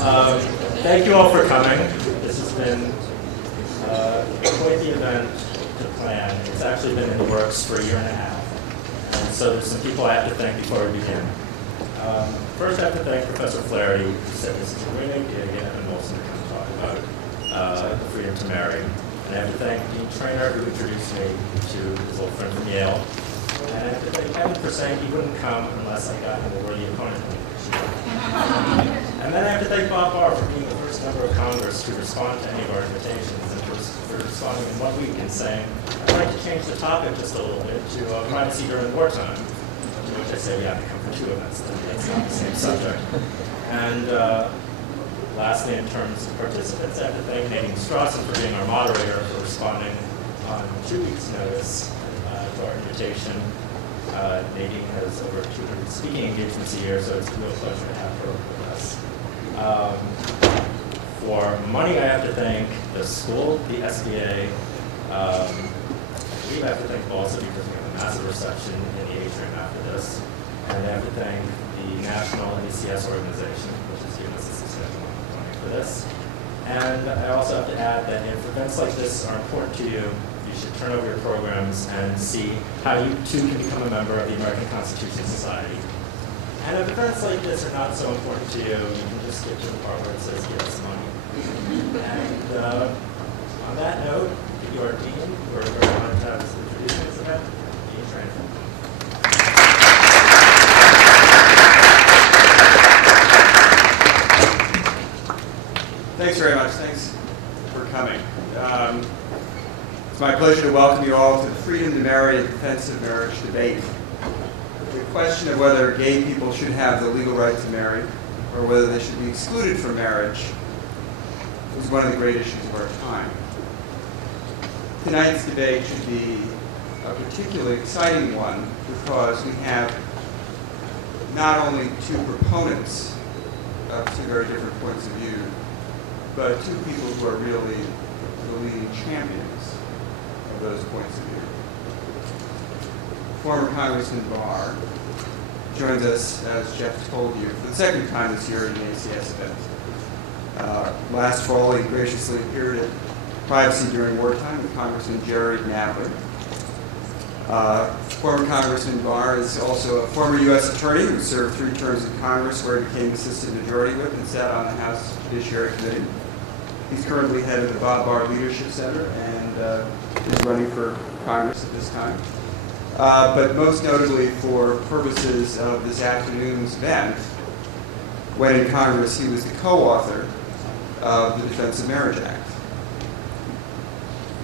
Thank you all for coming. This has been quite the event to plan. It's actually been in the works for a year and a half. And so there's some people I have to thank before we begin. First, I have to thank Professor Flaherty, who said this is a great idea to get Evan Wolfson to come talk about the freedom to marry. And I have to thank Dean Traynor, who introduced me to his old friend from Yale. And I have to thank Evan for saying he wouldn't come unless I got him a worthy opponent. And then I have to thank Bob Barr for being the first member of Congress to respond to any of our invitations and for responding in 1 week and saying, I'd like to change the topic just a little bit to privacy during wartime, to which I say we have to come for 2 events, that's not the same subject. And lastly, in terms of participants, I have to thank Nadine Strawson for being our moderator, for responding on 2 weeks' notice to our invitation. Nadine has over 200 speaking engagements a year, so it's a real pleasure to have her with us. For money, I have to thank the school, the SBA. I believe I have to thank also because we have a massive reception in the atrium after this. And I have to thank the National ACS organization, which has given us a substantial amount of money for this. And I also have to add that if events like this are important to you, you should turn over your programs and see how you too can become a member of the American Constitution Society. And if events like this are not so important to you, you can just skip to the part where it says give us money. And on that note, your dean, we're very honored to have us introducing this event, Dean Traynor. Thanks very much. Thanks for coming. It's my pleasure to welcome you all to the Freedom to Marry and Defense of Marriage debate. The question of whether gay people should have the legal right to marry or whether they should be excluded from marriage is one of the great issues of our time. Tonight's debate should be a particularly exciting one because we have not only 2 proponents of 2 very different points of view, but 2 people who are really the leading champions of those points of view. Former Congressman Barr joins us, as Jeff told you, for the 2nd time this year at an ACS event. Last fall, he graciously appeared at Privacy During Wartime with Congressman Jerry Nadler. Former Congressman Barr is also a former U.S. attorney who served 3 terms in Congress, where he became Assistant Majority Whip and sat on the House Judiciary Committee. He's currently head of the Bob Barr Leadership Center and is running for Congress at this time. But most notably for purposes of this afternoon's event, when in Congress he was the co-author of the Defense of Marriage Act.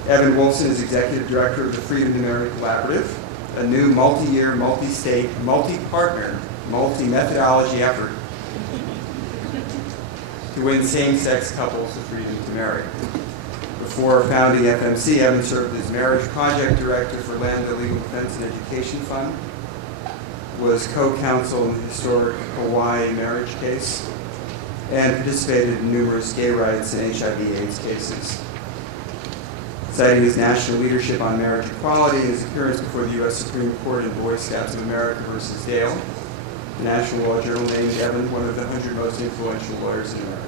Evan Wolfson is Executive Director of the Freedom to Marry Collaborative, a new multi-year, multi-state, multi-partner, multi-methodology effort to win same-sex couples the freedom to marry. Before founding FMC, Evan served as Marriage Project Director for Land Legal Defense and Education Fund, was co-counsel in the historic Hawaii marriage case, and participated in numerous gay rights and HIV/AIDS cases. Citing his national leadership on marriage equality and his appearance before the U.S. Supreme Court in Boy Scouts of America versus Dale, the National Law Journal named Evan one of the 100 most influential lawyers in America.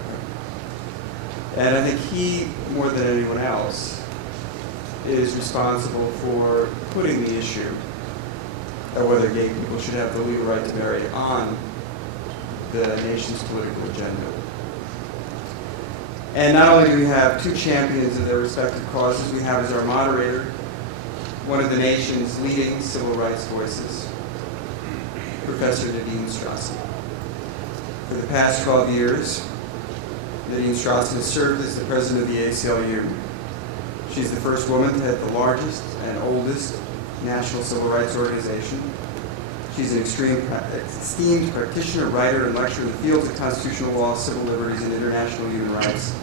And I think he, more than anyone else, is responsible for putting the issue of whether gay people should have the legal right to marry on the nation's political agenda. And not only do we have 2 champions of their respective causes, we have as our moderator one of the nation's leading civil rights voices, Professor Nadine Strawson. For the past 12 years, Nadine Strawson has served as the president of the ACLU. She's the first woman to head the largest and oldest national civil rights organization. She's an esteemed practitioner, writer, and lecturer in the fields of constitutional law, civil liberties, and international human rights,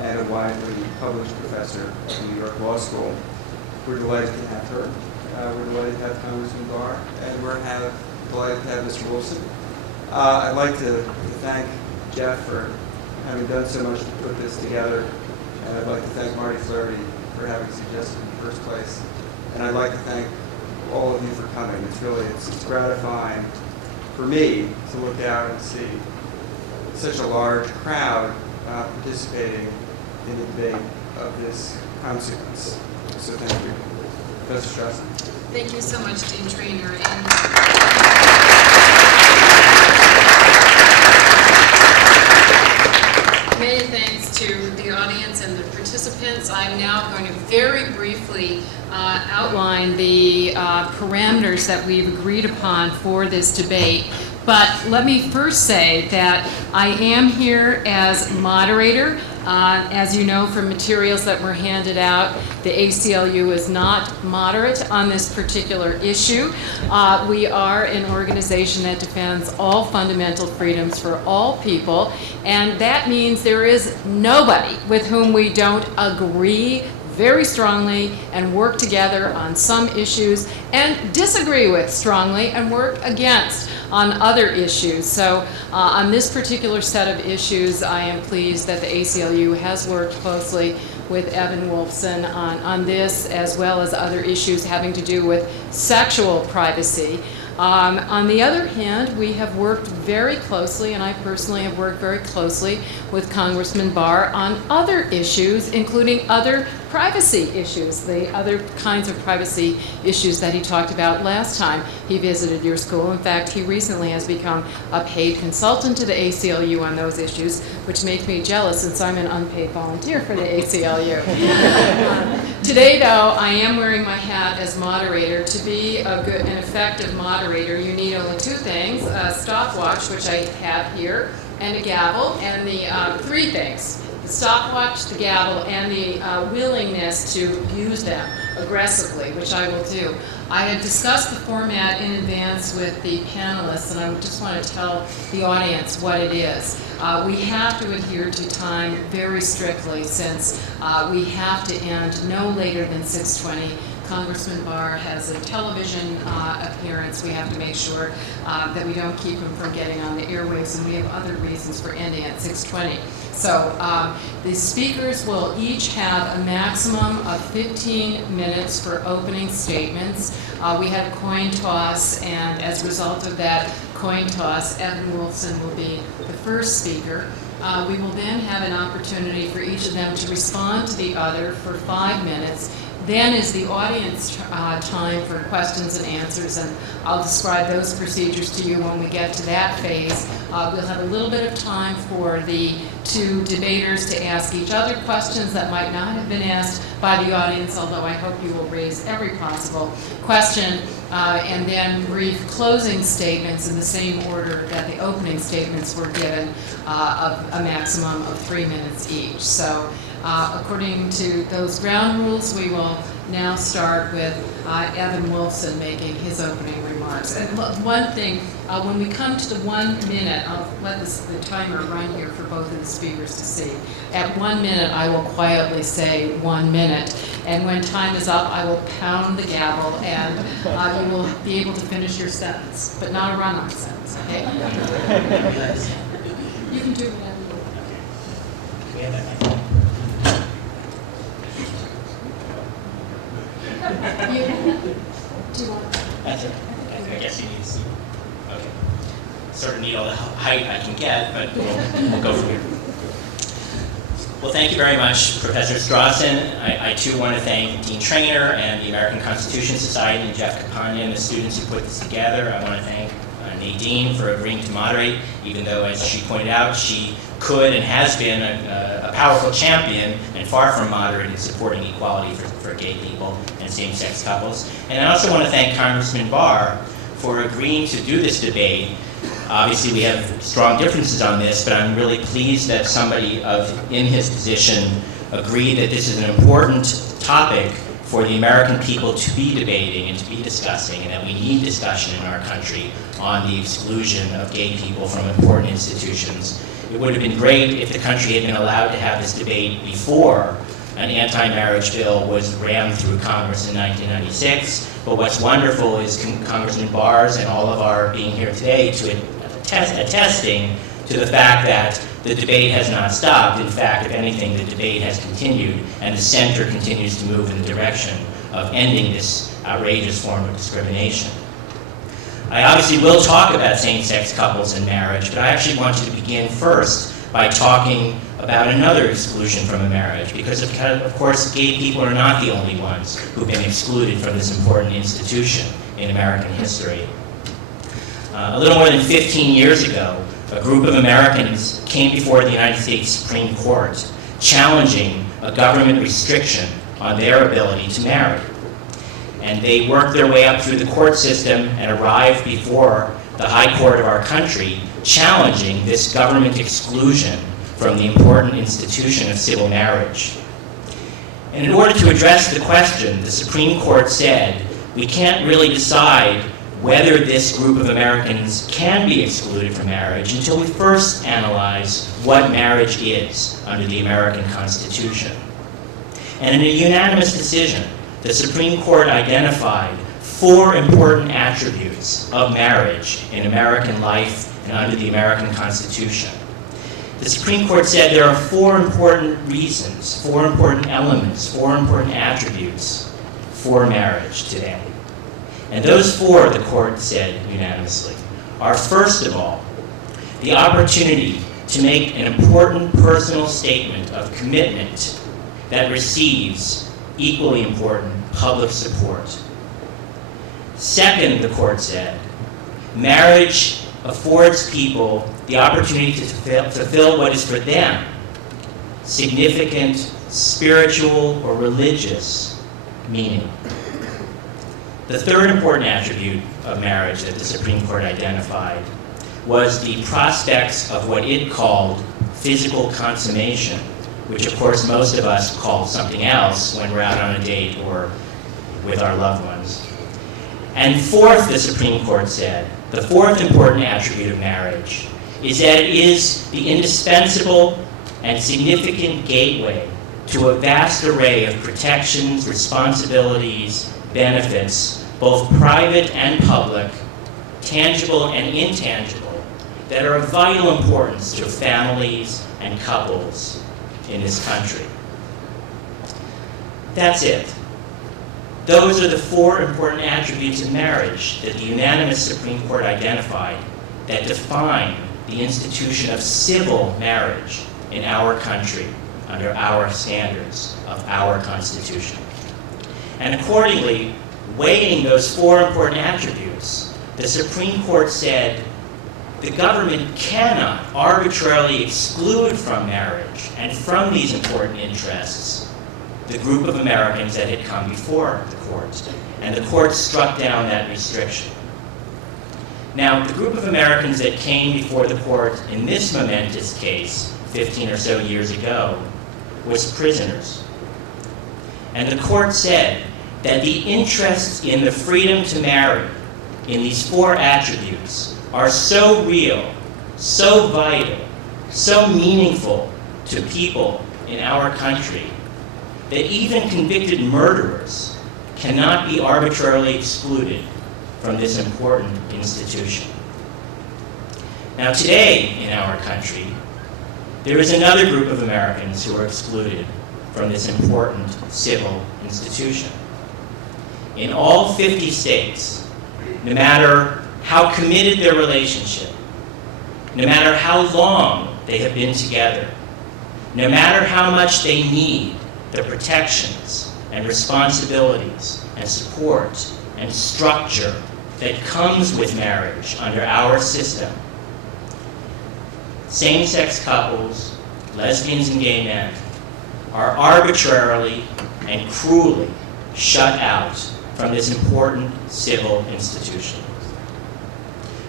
and a widely published professor at the New York Law School. We're delighted to have her. We're delighted to have Congressman Barr, and we're delighted to have Mr. Wolfson. I'd like to thank Jeff for having done so much to put this together, and I'd like to thank Marty Flaherty for having suggested it in the first place. And I'd like to thank all of you for coming. It's gratifying for me to look out and see such a large crowd participating in the debate of this consequence. So thank you. Professor Strassen. Thank you so much, Dean Traynor. And many thanks to the audience and the participants. I'm now going to very briefly outline the parameters that we've agreed upon for this debate. But let me first say that I am here as moderator. As you know from materials that were handed out, the ACLU is not moderate on this particular issue. We are an organization that defends all fundamental freedoms for all people, and that means there is nobody with whom we don't agree very strongly and work together on some issues, and disagree with strongly and work against on other issues. So on this particular set of issues, I am pleased that the ACLU has worked closely with Evan Wolfson on this, as well as other issues having to do with sexual privacy. On the other hand, we have worked very closely, and I personally have worked very closely with Congressman Barr on other issues, including other privacy issues, the other kinds of privacy issues that he talked about last time he visited your school. In fact, he recently has become a paid consultant to the ACLU on those issues, which makes me jealous since I'm an unpaid volunteer for the ACLU. Today, though, I am wearing my hat as moderator. To be a good and effective moderator, you need only two things: a stopwatch, which I have here, and a gavel, and the three things: the stopwatch, the gavel, and the willingness to use them aggressively, which I will do. I had discussed the format in advance with the panelists, and I just want to tell the audience what it is. We have to adhere to time very strictly, since we have to end no later than 6:20. Congressman Barr has a television appearance. We have to make sure that we don't keep him from getting on the airwaves, and we have other reasons for ending at 6:20. So the speakers will each have a maximum of 15 minutes for opening statements. We had a coin toss, and as a result of that coin toss, Evan Wolfson will be the first speaker. We will then have an opportunity for each of them to respond to the other for 5 minutes. Then is the audience time for questions and answers, and I'll describe those procedures to you when we get to that phase. We'll have a little bit of time for the two debaters to ask each other questions that might not have been asked by the audience, although I hope you will raise every possible question, and then brief closing statements in the same order that the opening statements were given, of a maximum of 3 minutes each. So according to those ground rules, we will now start with Evan Wolfson making his opening remarks. And one thing, when we come to the 1 minute, I'll let the timer run here for both of the speakers to see. At 1 minute, I will quietly say 1 minute. And when time is up, I will pound the gavel, and you will be able to finish your sentence, but not a run-on sentence, okay? You can do whatever you want. We have that microphone. Do you want? That's it. I guess you need to see. Okay. Sort of need all the height I can get, but we'll go from here. Well, thank you very much, Professor Strassen. I too want to thank Dean Traynor and the American Constitution Society and Jeff Capania and the students who put this together. I want to thank Nadine for agreeing to moderate, even though, as she pointed out, she could and has been a powerful champion and far from moderate in supporting equality for gay people and same-sex couples. And I also want to thank Congressman Barr for agreeing to do this debate. Obviously, we have strong differences on this, but I'm really pleased that somebody in his position agreed that this is an important topic for the American people to be debating and to be discussing, and that we need discussion in our country on the exclusion of gay people from important institutions. It would have been great if the country had been allowed to have this debate before an anti-marriage bill was rammed through Congress in 1996. But what's wonderful is Congressman Barr's and all of our being here today to attesting to the fact that the debate has not stopped. In fact, if anything, the debate has continued, and the center continues to move in the direction of ending this outrageous form of discrimination. I obviously will talk about same-sex couples and marriage, but I actually want to begin first by talking about another exclusion from a marriage, because of course gay people are not the only ones who've been excluded from this important institution in American history. A little more than 15 years ago, a group of Americans came before the United States Supreme Court challenging a government restriction on their ability to marry. And they worked their way up through the court system and arrived before the High Court of our country, challenging this government exclusion from the important institution of civil marriage. And in order to address the question, the Supreme Court said, we can't really decide whether this group of Americans can be excluded from marriage until we first analyze what marriage is under the American Constitution. And in a unanimous decision, the Supreme Court identified 4 important attributes of marriage in American life and under the American Constitution. The Supreme Court said there are 4 important reasons, 4 important elements, 4 important attributes for marriage today. And those 4, the court said unanimously, are first of all, the opportunity to make an important personal statement of commitment that receives equally important public support. Second, the court said, marriage affords people the opportunity to fulfill what is for them significant spiritual or religious meaning. The third important attribute of marriage that the Supreme Court identified was the prospects of what it called physical consummation, which of course most of us call something else when we're out on a date or with our loved ones. And fourth, the Supreme Court said, the fourth important attribute of marriage is that it is the indispensable and significant gateway to a vast array of protections, responsibilities, benefits, both private and public, tangible and intangible, that are of vital importance to families and couples in this country. That's it. Those are the 4 important attributes of marriage that the unanimous Supreme Court identified that define the institution of civil marriage in our country under our standards of our Constitution. And accordingly, weighing those 4 important attributes, the Supreme Court said the government cannot arbitrarily exclude from marriage and from these important interests the group of Americans that had come before the court. And the court struck down that restriction. Now, the group of Americans that came before the court in this momentous case 15 or so years ago was prisoners. And the court said that the interests in the freedom to marry in these 4 attributes are so real, so vital, so meaningful to people in our country that even convicted murderers cannot be arbitrarily excluded from this important institution. Now today in our country, there is another group of Americans who are excluded from this important civil institution. In all 50 states, no matter how committed their relationship, no matter how long they have been together, no matter how much they need the protections and responsibilities and support and structure that comes with marriage under our system, same-sex couples, lesbians and gay men, are arbitrarily and cruelly shut out from this important civil institution.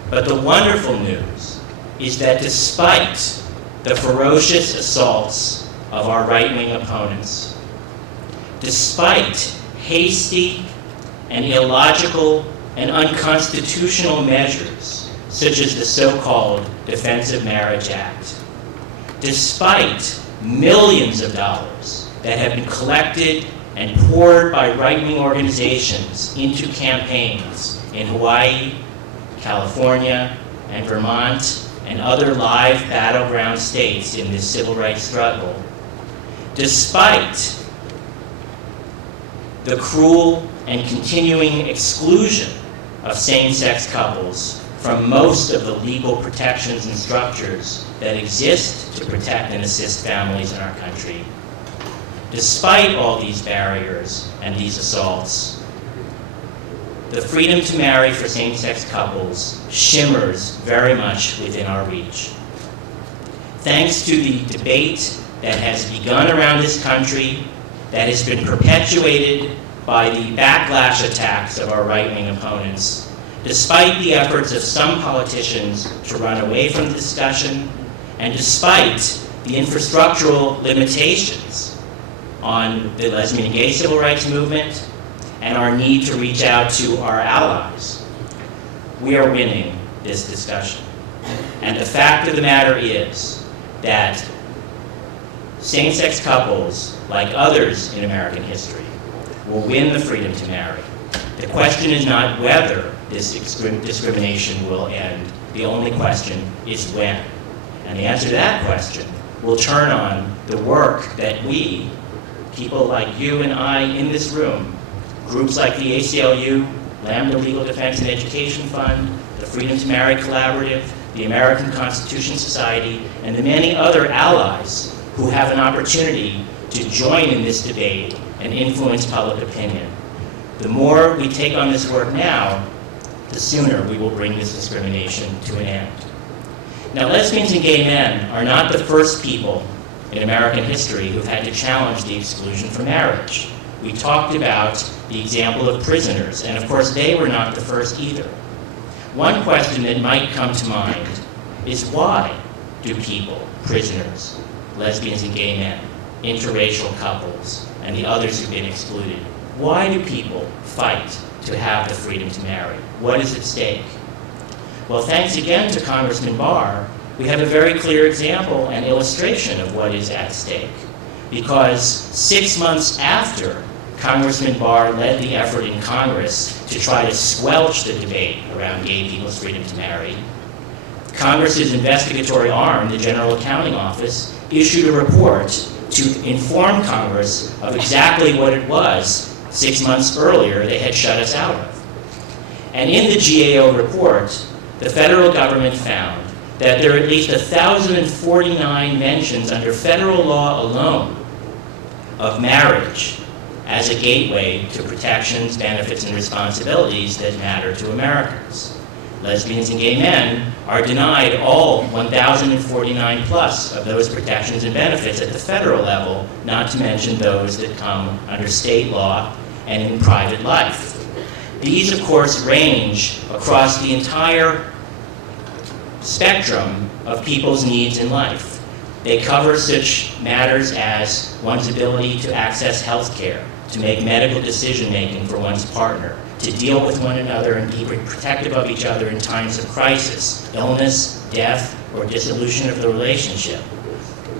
But the wonderful news is that despite the ferocious assaults of our right-wing opponents, despite hasty and illogical and unconstitutional measures such as the so-called Defense of Marriage Act, despite millions of dollars that have been collected and poured by right-wing organizations into campaigns in Hawaii, California, and Vermont, and other live battleground states in this civil rights struggle, despite the cruel and continuing exclusion of same-sex couples from most of the legal protections and structures that exist to protect and assist families in our country. Despite all these barriers and these assaults, the freedom to marry for same-sex couples shimmers very much within our reach. Thanks to the debate that has begun around this country, that has been perpetuated by the backlash attacks of our right-wing opponents, despite the efforts of some politicians to run away from the discussion, and despite the infrastructural limitations on the lesbian and gay civil rights movement and our need to reach out to our allies, we are winning this discussion. And the fact of the matter is that same-sex couples, like others in American history, will win the freedom to marry. The question is not whether this discrimination will end. The only question is when. And the answer to that question will turn on the work that we, people like you and I in this room, groups like the ACLU, Lambda Legal Defense and Education Fund, the Freedom to Marry Collaborative, the American Constitution Society, and the many other allies who have an opportunity to join in this debate and influence public opinion. The more we take on this work now, the sooner we will bring this discrimination to an end. Now, lesbians and gay men are not the first people in American history who've had to challenge the exclusion from marriage. We talked about the example of prisoners, and of course they were not the first either. One question that might come to mind is, why do people, prisoners, lesbians and gay men, interracial couples, and the others who've been excluded, why do people fight to have the freedom to marry? What is at stake? Well, thanks again to Congressman Barr, we have a very clear example and illustration of what is at stake. Because 6 months after Congressman Barr led the effort in Congress to try to squelch the debate around gay people's freedom to marry, Congress's investigatory arm, the General Accounting Office, issued a report to inform Congress of exactly what it was 6 months earlier they had shut us out of. And in the GAO report, the federal government found that there are at least 1,049 mentions under federal law alone of marriage as a gateway to protections, benefits, and responsibilities that matter to Americans. Lesbians and gay men are denied all 1,049 plus of those protections and benefits at the federal level, not to mention those that come under state law and in private life. These, of course, range across the entire spectrum of people's needs in life. They cover such matters as one's ability to access health care, to make medical decision-making for one's partner, to deal with one another and be protective of each other in times of crisis, illness, death, or dissolution of the relationship.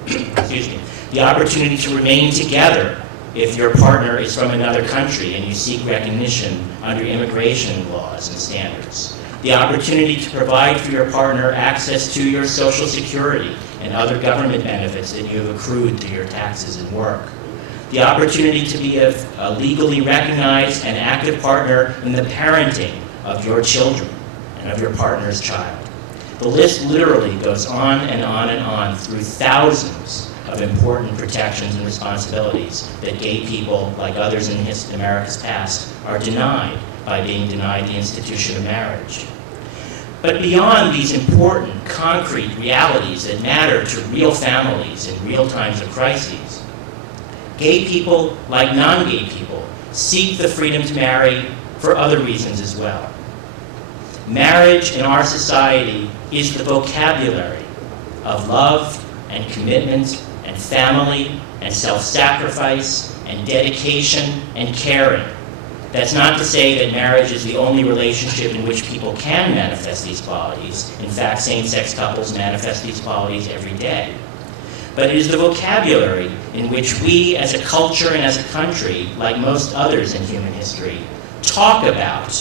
Excuse me. The opportunity to remain together if your partner is from another country and you seek recognition under immigration laws and standards. The opportunity to provide for your partner access to your Social Security and other government benefits that you have accrued through your taxes and work. The opportunity to be a legally recognized and active partner in the parenting of your children and of your partner's child. The list literally goes on and on and on through thousands of important protections and responsibilities that gay people, like others in America's past, are denied by being denied the institution of marriage. But beyond these important, concrete realities that matter to real families in real times of crises, gay people, like non-gay people, seek the freedom to marry for other reasons as well. Marriage in our society is the vocabulary of love and commitment and family and self-sacrifice and dedication and caring. That's not to say that marriage is the only relationship in which people can manifest these qualities. In fact, same-sex couples manifest these qualities every day. But it is the vocabulary in which we as a culture and as a country, like most others in human history, talk about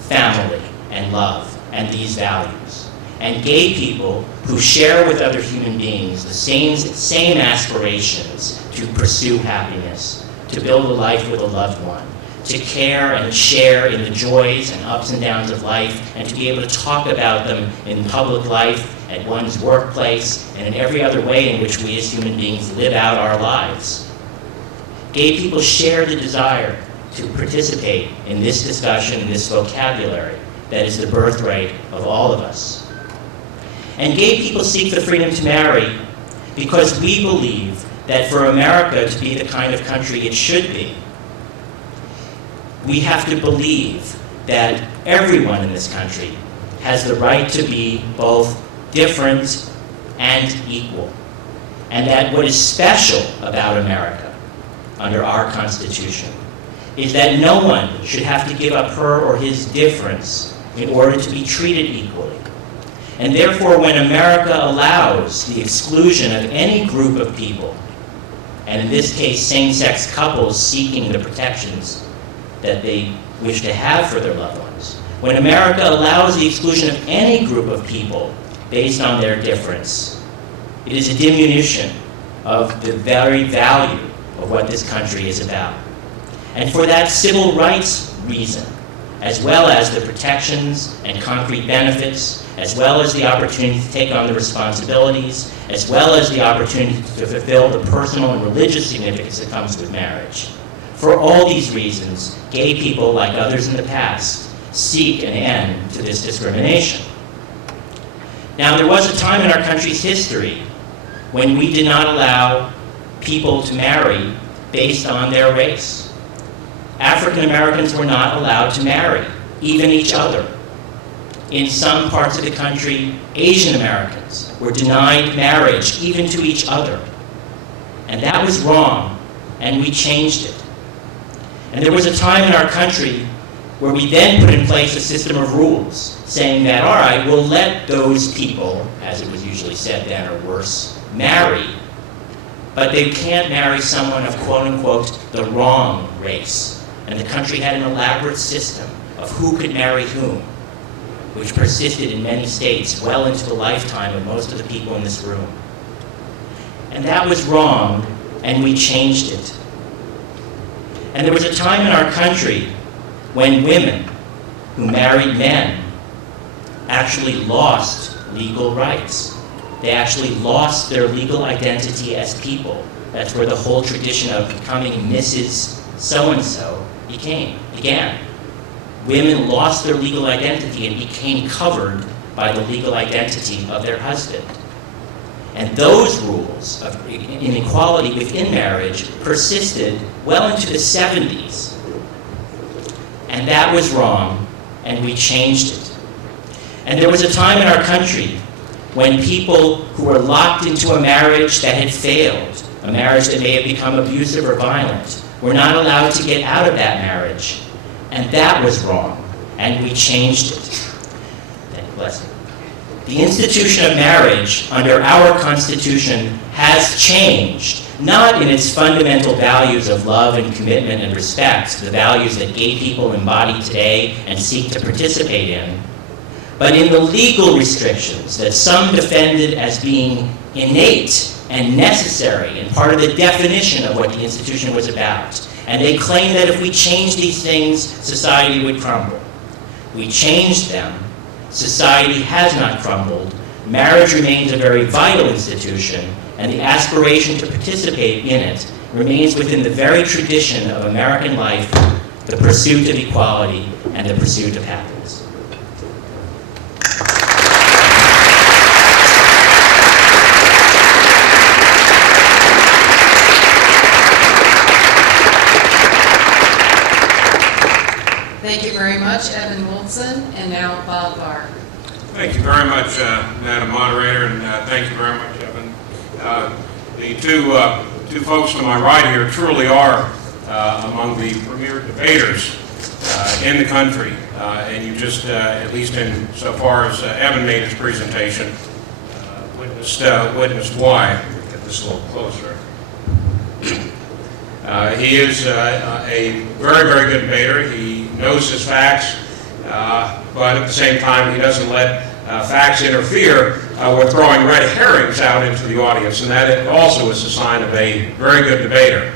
family and love and these values. And gay people who share with other human beings the same aspirations to pursue happiness, to build a life with a loved one, to care and share in the joys and ups and downs of life, and to be able to talk about them in public life, at one's workplace, and in every other way in which we as human beings live out our lives. Gay people share the desire to participate in this discussion, in this vocabulary that is the birthright of all of us. And gay people seek the freedom to marry because we believe that for America to be the kind of country it should be, we have to believe that everyone in this country has the right to be both different and equal. And that what is special about America under our Constitution is that no one should have to give up her or his difference in order to be treated equally. And therefore, when America allows the exclusion of any group of people, and in this case, same-sex couples seeking the protections that they wish to have for their loved ones, when America allows the exclusion of any group of people based on their difference, it is a diminution of the very value of what this country is about. And for that civil rights reason, as well as the protections and concrete benefits, as well as the opportunity to take on the responsibilities, as well as the opportunity to fulfill the personal and religious significance that comes with marriage. For all these reasons, gay people, like others in the past, seek an end to this discrimination. Now, there was a time in our country's history when we did not allow people to marry based on their race. African Americans were not allowed to marry, even each other. In some parts of the country, Asian Americans were denied marriage, even to each other. And that was wrong, and we changed it. And there was a time in our country where we then put in place a system of rules, saying that, all right, we'll let those people, as it was usually said then or worse, marry, but they can't marry someone of quote-unquote the wrong race. And the country had an elaborate system of who could marry whom, which persisted in many states well into the lifetime of most of the people in this room. And that was wrong, and we changed it. And there was a time in our country when women who married men actually lost legal rights. They actually lost their legal identity as people. That's where the whole tradition of becoming Mrs. So-and-so began. Women lost their legal identity and became covered by the legal identity of their husband. And those rules of inequality within marriage persisted well into the 70s. And that was wrong, and we changed it. And there was a time in our country when people who were locked into a marriage that had failed, a marriage that may have become abusive or violent, were not allowed to get out of that marriage. And that was wrong, and we changed it. Thank you, bless you. The institution of marriage under our Constitution has changed, not in its fundamental values of love and commitment and respect, the values that gay people embody today and seek to participate in, but in the legal restrictions that some defended as being innate and necessary and part of the definition of what the institution was about. And they claim that if we change these things, society would crumble. We changed them. Society has not crumbled. Marriage remains a very vital institution, and the aspiration to participate in it remains within the very tradition of American life, the pursuit of equality and the pursuit of happiness. Thank you very much, Evan Wolfson, and now Bob Barr. Thank you very much, Madam Moderator, and thank you very much, Evan. The two folks to my right here truly are among the premier debaters in the country, and you just, at least in so far as Evan made his presentation, witnessed why. Get this a little closer. He is a very, very good debater. He knows his facts, but at the same time, he doesn't let facts interfere with throwing red herrings out into the audience, and that also is a sign of a very good debater.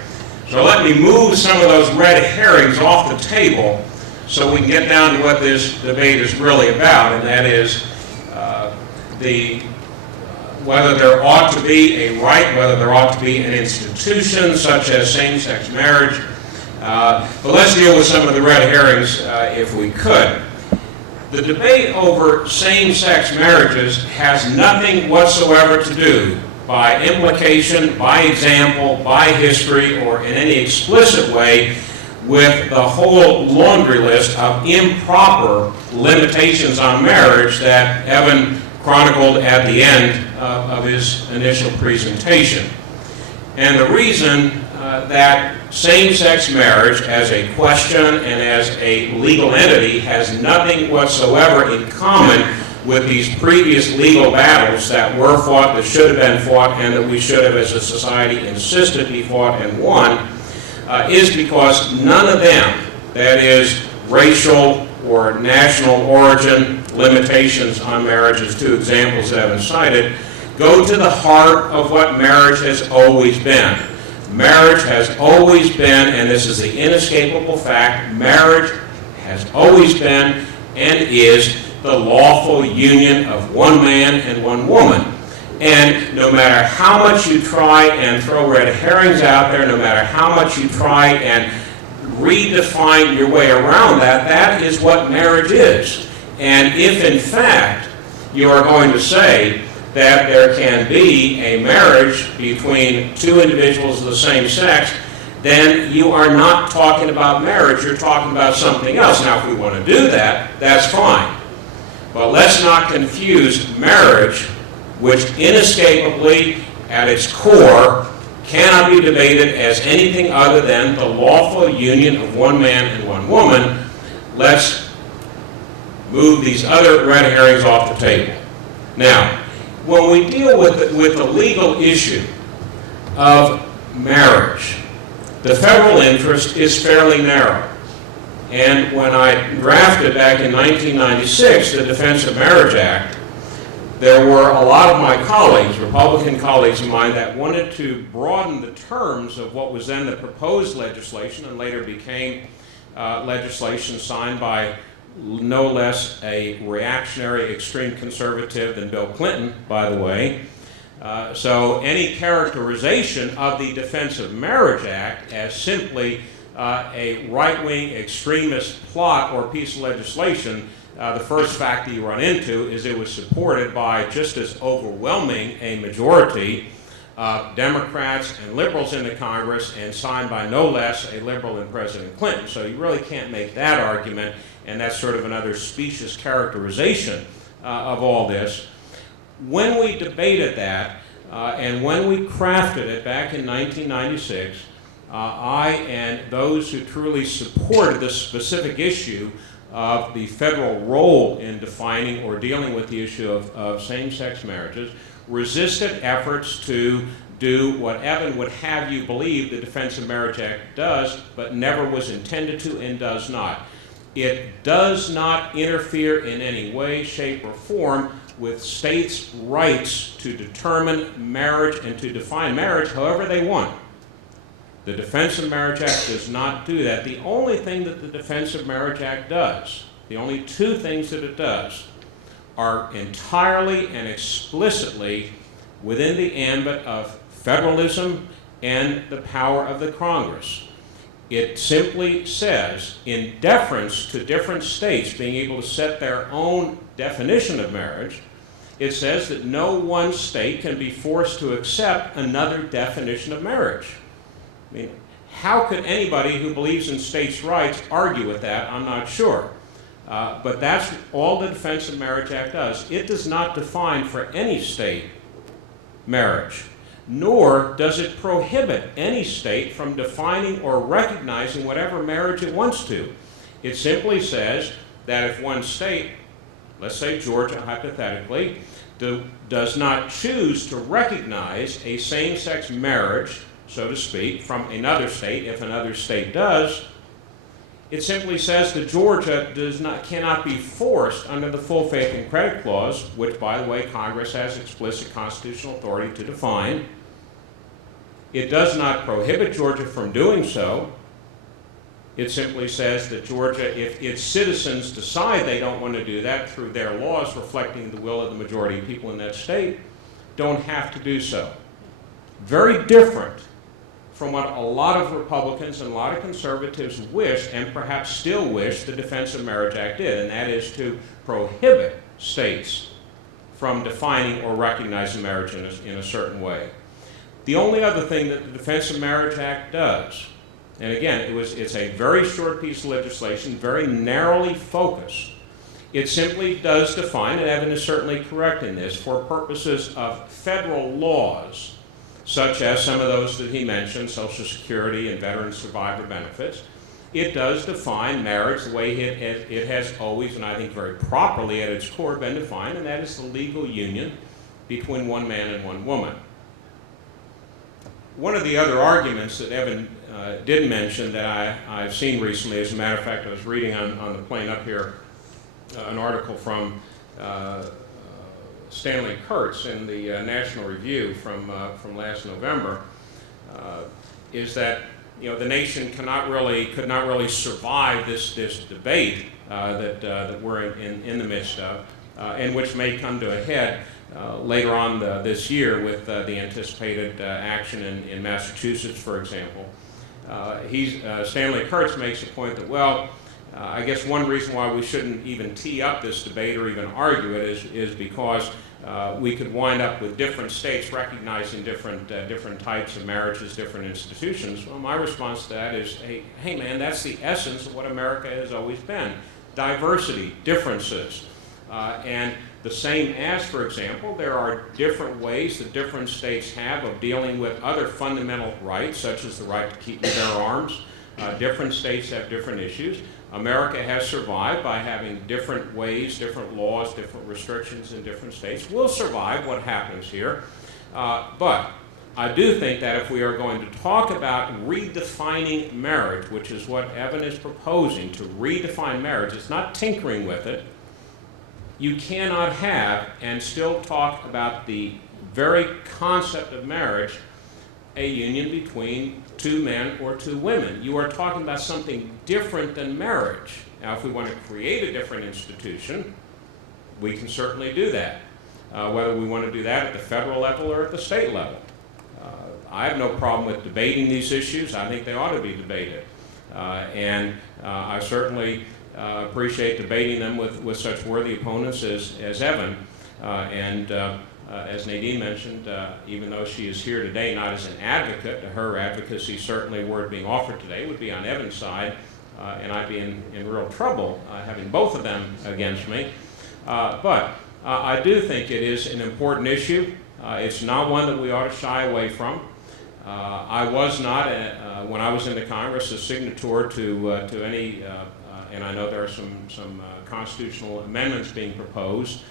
So let me move some of those red herrings off the table so we can get down to what this debate is really about, and that is whether there ought to be a right, whether there ought to be an institution such as same-sex marriage. But let's deal with some of the red herrings if we could. The debate over same-sex marriages has nothing whatsoever to do, by implication, by example, by history, or in any explicit way, with the whole laundry list of improper limitations on marriage that Evan chronicled at the end of his initial presentation. And the reason that same-sex marriage as a question and as a legal entity has nothing whatsoever in common with these previous legal battles that were fought, that should have been fought, and that we should have as a society insisted be fought and won, is because none of them, that is racial or national origin limitations on marriage, as two examples that I've been cited, go to the heart of what marriage has always been. Marriage has always been, and this is the inescapable fact, marriage has always been and is the lawful union of one man and one woman. And no matter how much you try and throw red herrings out there, no matter how much you try and redefine your way around that, that is what marriage is. And if in fact you are going to say that there can be a marriage between two individuals of the same sex, then you are not talking about marriage, you're talking about something else. Now, if we want to do that, that's fine. But let's not confuse marriage, which inescapably, at its core, cannot be debated as anything other than the lawful union of one man and one woman. Let's move these other red herrings off the table. Now, when we deal with the legal issue of marriage, the federal interest is fairly narrow. And when I drafted back in 1996 the Defense of Marriage Act, there were a lot of my colleagues, Republican colleagues of mine, that wanted to broaden the terms of what was then the proposed legislation and later became legislation signed by no less a reactionary extreme conservative than Bill Clinton, by the way. So any characterization of the Defense of Marriage Act as simply a right-wing extremist plot or piece of legislation, the first fact that you run into is it was supported by just as overwhelming a majority of Democrats and liberals in the Congress and signed by no less a liberal than President Clinton. So you really can't make that argument, and that's sort of another specious characterization of all this. When we debated that and when we crafted it back in 1996, I and those who truly supported this specific issue of the federal role in defining or dealing with the issue of same-sex marriages resisted efforts to do what Evan would have you believe the Defense of Marriage Act does, but never was intended to and does not. It does not interfere in any way, shape, or form with states' rights to determine marriage and to define marriage however they want. The Defense of Marriage Act does not do that. The only thing that the Defense of Marriage Act does, the only two things that it does, are entirely and explicitly within the ambit of federalism and the power of the Congress. It simply says, in deference to different states being able to set their own definition of marriage, it says that no one state can be forced to accept another definition of marriage. I mean, how could anybody who believes in states' rights argue with that? I'm not sure. But that's all the Defense of Marriage Act does. It does not define for any state marriage, nor does it prohibit any state from defining or recognizing whatever marriage it wants to. It simply says that if one state, let's say Georgia hypothetically, does not choose to recognize a same-sex marriage, so to speak, from another state, if another state does, it simply says that Georgia cannot be forced under the full faith and credit clause, which, by the way, Congress has explicit constitutional authority to define. It does not prohibit Georgia from doing so. It simply says that Georgia, if its citizens decide they don't want to do that through their laws reflecting the will of the majority of people in that state, don't have to do so. Very different from what a lot of Republicans and a lot of conservatives wished, and perhaps still wish, the Defense of Marriage Act did, and that is to prohibit states from defining or recognizing marriage in a certain way. The only other thing that the Defense of Marriage Act does, and again, it's a very short piece of legislation, very narrowly focused. It simply does define, and Evan is certainly correct in this, for purposes of federal laws, such as some of those that he mentioned, Social Security and veteran survivor benefits. It does define marriage the way it has always, and I think very properly at its core, been defined, and that is the legal union between one man and one woman. One of the other arguments that Evan did mention that I've seen recently, as a matter of fact, I was reading on the plane up here an article from Stanley Kurtz in the National Review from last November, is that the nation could not really survive this debate that we're in the midst of, and which may come to a head later on this year with the anticipated action in Massachusetts, for example. Stanley Kurtz makes the point that, well, I guess one reason why we shouldn't even tee up this debate or even argue it is because we could wind up with different states recognizing different types of marriages, different institutions. Well, my response to that is, hey man, that's the essence of what America has always been. Diversity, differences. And the same as, for example, there are different ways that different states have of dealing with other fundamental rights, such as the right to keep and bear arms. Different states have different issues. America has survived by having different ways, different laws, different restrictions in different states. We'll survive what happens here. But I do think that if we are going to talk about redefining marriage, which is what Evan is proposing, to redefine marriage, it's not tinkering with it. You cannot have and still talk about the very concept of marriage, a union between two men or two women. You are talking about something different than marriage. Now, if we want to create a different institution, we can certainly do that. Whether we want to do that at the federal level or at the state level. I have no problem with debating these issues. I think they ought to be debated. And I certainly appreciate debating them with such worthy opponents as Evan. As Nadine mentioned, even though she is here today not as an advocate, her advocacy certainly were it being offered today would be on Evan's side, and I'd be in real trouble having both of them against me. But I do think it is an important issue. It's not one that we ought to shy away from. I was not, when I was in the Congress, a signator to any, and I know there are some constitutional amendments being proposed.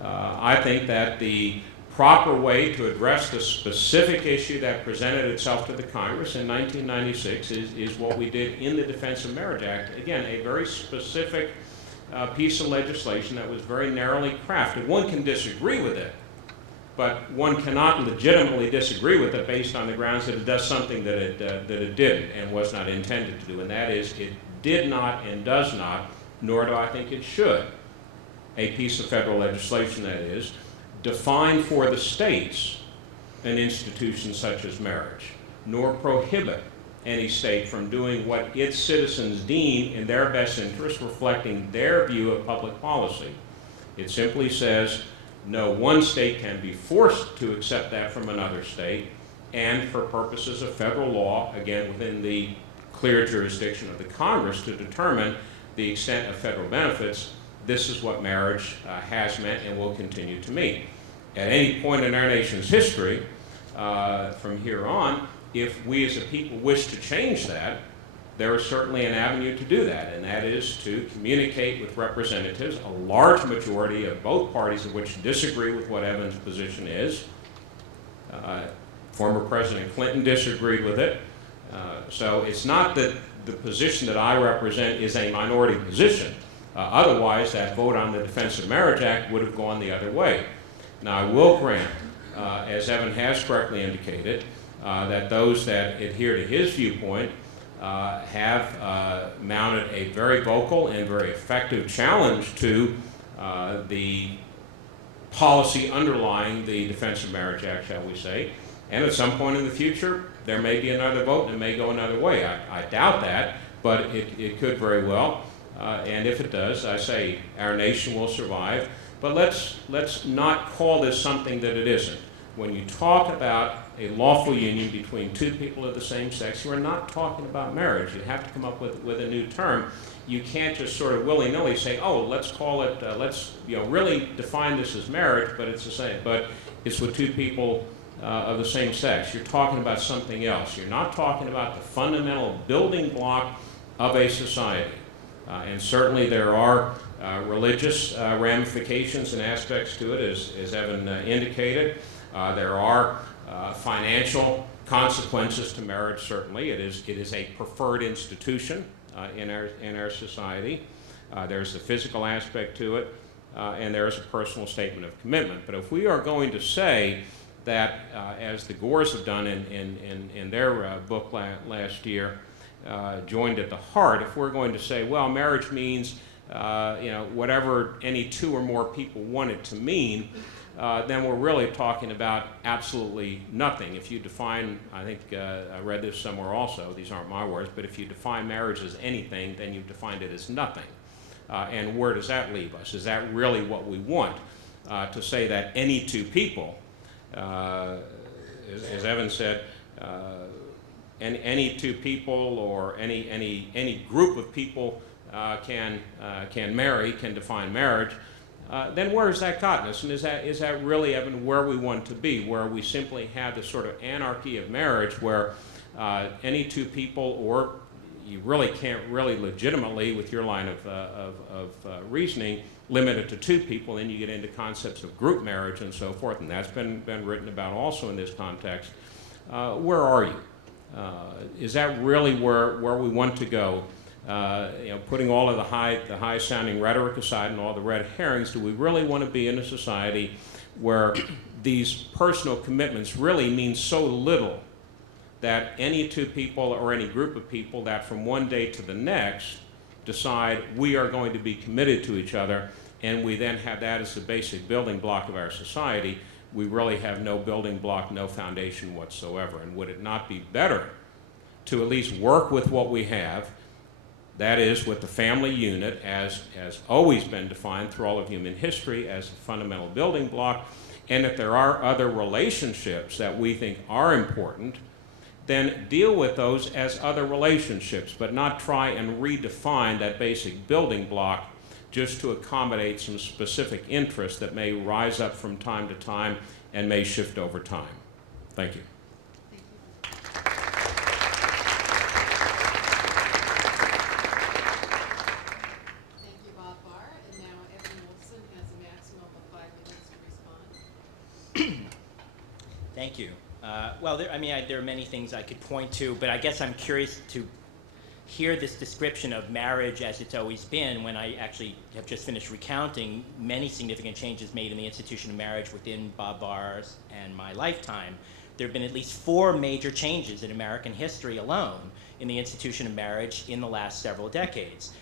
I think that the proper way to address the specific issue that presented itself to the Congress in 1996 is what we did in the Defense of Marriage Act. Again, a very specific piece of legislation that was very narrowly crafted. One can disagree with it, but one cannot legitimately disagree with it based on the grounds that it does something that it didn't and was not intended to do, and that is it did not and does not, nor do I think it should, a piece of federal legislation that is, define for the states an institution such as marriage, nor prohibit any state from doing what its citizens deem in their best interest, reflecting their view of public policy. It simply says no one state can be forced to accept that from another state, and for purposes of federal law, again within the clear jurisdiction of the Congress to determine the extent of federal benefits, this is what marriage has meant and will continue to mean. At any point in our nation's history, from here on, if we as a people wish to change that, there is certainly an avenue to do that, and that is to communicate with representatives, a large majority of both parties of which disagree with what Evan's position is. Former President Clinton disagreed with it. So it's not that the position that I represent is a minority position. Otherwise, that vote on the Defense of Marriage Act would have gone the other way. Now, I will grant, as Evan has correctly indicated, that those that adhere to his viewpoint have mounted a very vocal and very effective challenge to the policy underlying the Defense of Marriage Act, shall we say. And at some point in the future, there may be another vote and it may go another way. I doubt that, but it could very well. And if it does, I say our nation will survive. But let's not call this something that it isn't. When you talk about a lawful union between two people of the same sex, you are not talking about marriage. You have to come up with a new term. You can't just sort of willy-nilly say, oh, let's call it, let's really define this as marriage, but it's the same, but it's with two people of the same sex. You're talking about something else. You're not talking about the fundamental building block of a society. And certainly there are religious ramifications and aspects to it, as Evan indicated. There are financial consequences to marriage, certainly. It is a preferred institution in our society. There's the physical aspect to it, and there's a personal statement of commitment. But if we are going to say that, as the Gores have done in their book last year, Joined at the Heart, if we're going to say, well, marriage means whatever any two or more people want it to mean, then we're really talking about absolutely nothing. If you define, I think I read this somewhere also, these aren't my words, but if you define marriage as anything, then you've defined it as nothing. And where does that leave us? Is that really what we want? To say that any two people, as Evan said, any two people or any group of people can marry, can define marriage, then where has that gotten us? And is that really, Evan, where we want to be, where we simply have this sort of anarchy of marriage where any two people, or you really can't really legitimately, with your line of reasoning, limit it to two people, then you get into concepts of group marriage and so forth, and that's been written about also in this context. Where are you? Is that really where we want to go? Putting all of the high-sounding rhetoric aside and all the red herrings, do we really want to be in a society where these personal commitments really mean so little that any two people or any group of people that from one day to the next decide we are going to be committed to each other, and we then have that as the basic building block of our society? We really have no building block, no foundation whatsoever. And would it not be better to at least work with what we have, that is, with the family unit as always been defined through all of human history as a fundamental building block, and if there are other relationships that we think are important, then deal with those as other relationships, but not try and redefine that basic building block just to accommodate some specific interests that may rise up from time to time and may shift over time. Thank you. Thank you, Bob Barr. And now Evan Wolfson has a maximum of 5 minutes to respond. Thank you. There are many things I could point to, but I guess I'm curious to hear this description of marriage as it's always been when I actually have just finished recounting many significant changes made in the institution of marriage within Bob Barr's and my lifetime. There have been at least 4 major changes in American history alone in the institution of marriage in the last several decades.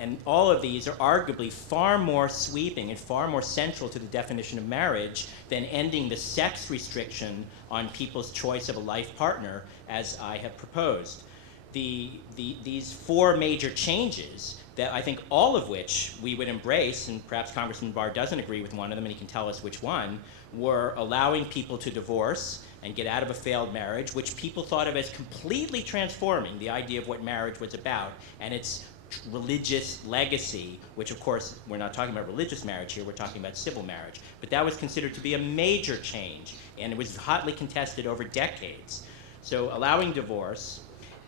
And all of these are arguably far more sweeping and far more central to the definition of marriage than ending the sex restriction on people's choice of a life partner, as I have proposed. These 4 major changes, that I think all of which we would embrace, and perhaps Congressman Barr doesn't agree with one of them and he can tell us which one, were allowing people to divorce and get out of a failed marriage, which people thought of as completely transforming the idea of what marriage was about and its religious legacy, which of course we're not talking about religious marriage here, we're talking about civil marriage. But that was considered to be a major change, and it was hotly contested over decades. So allowing divorce,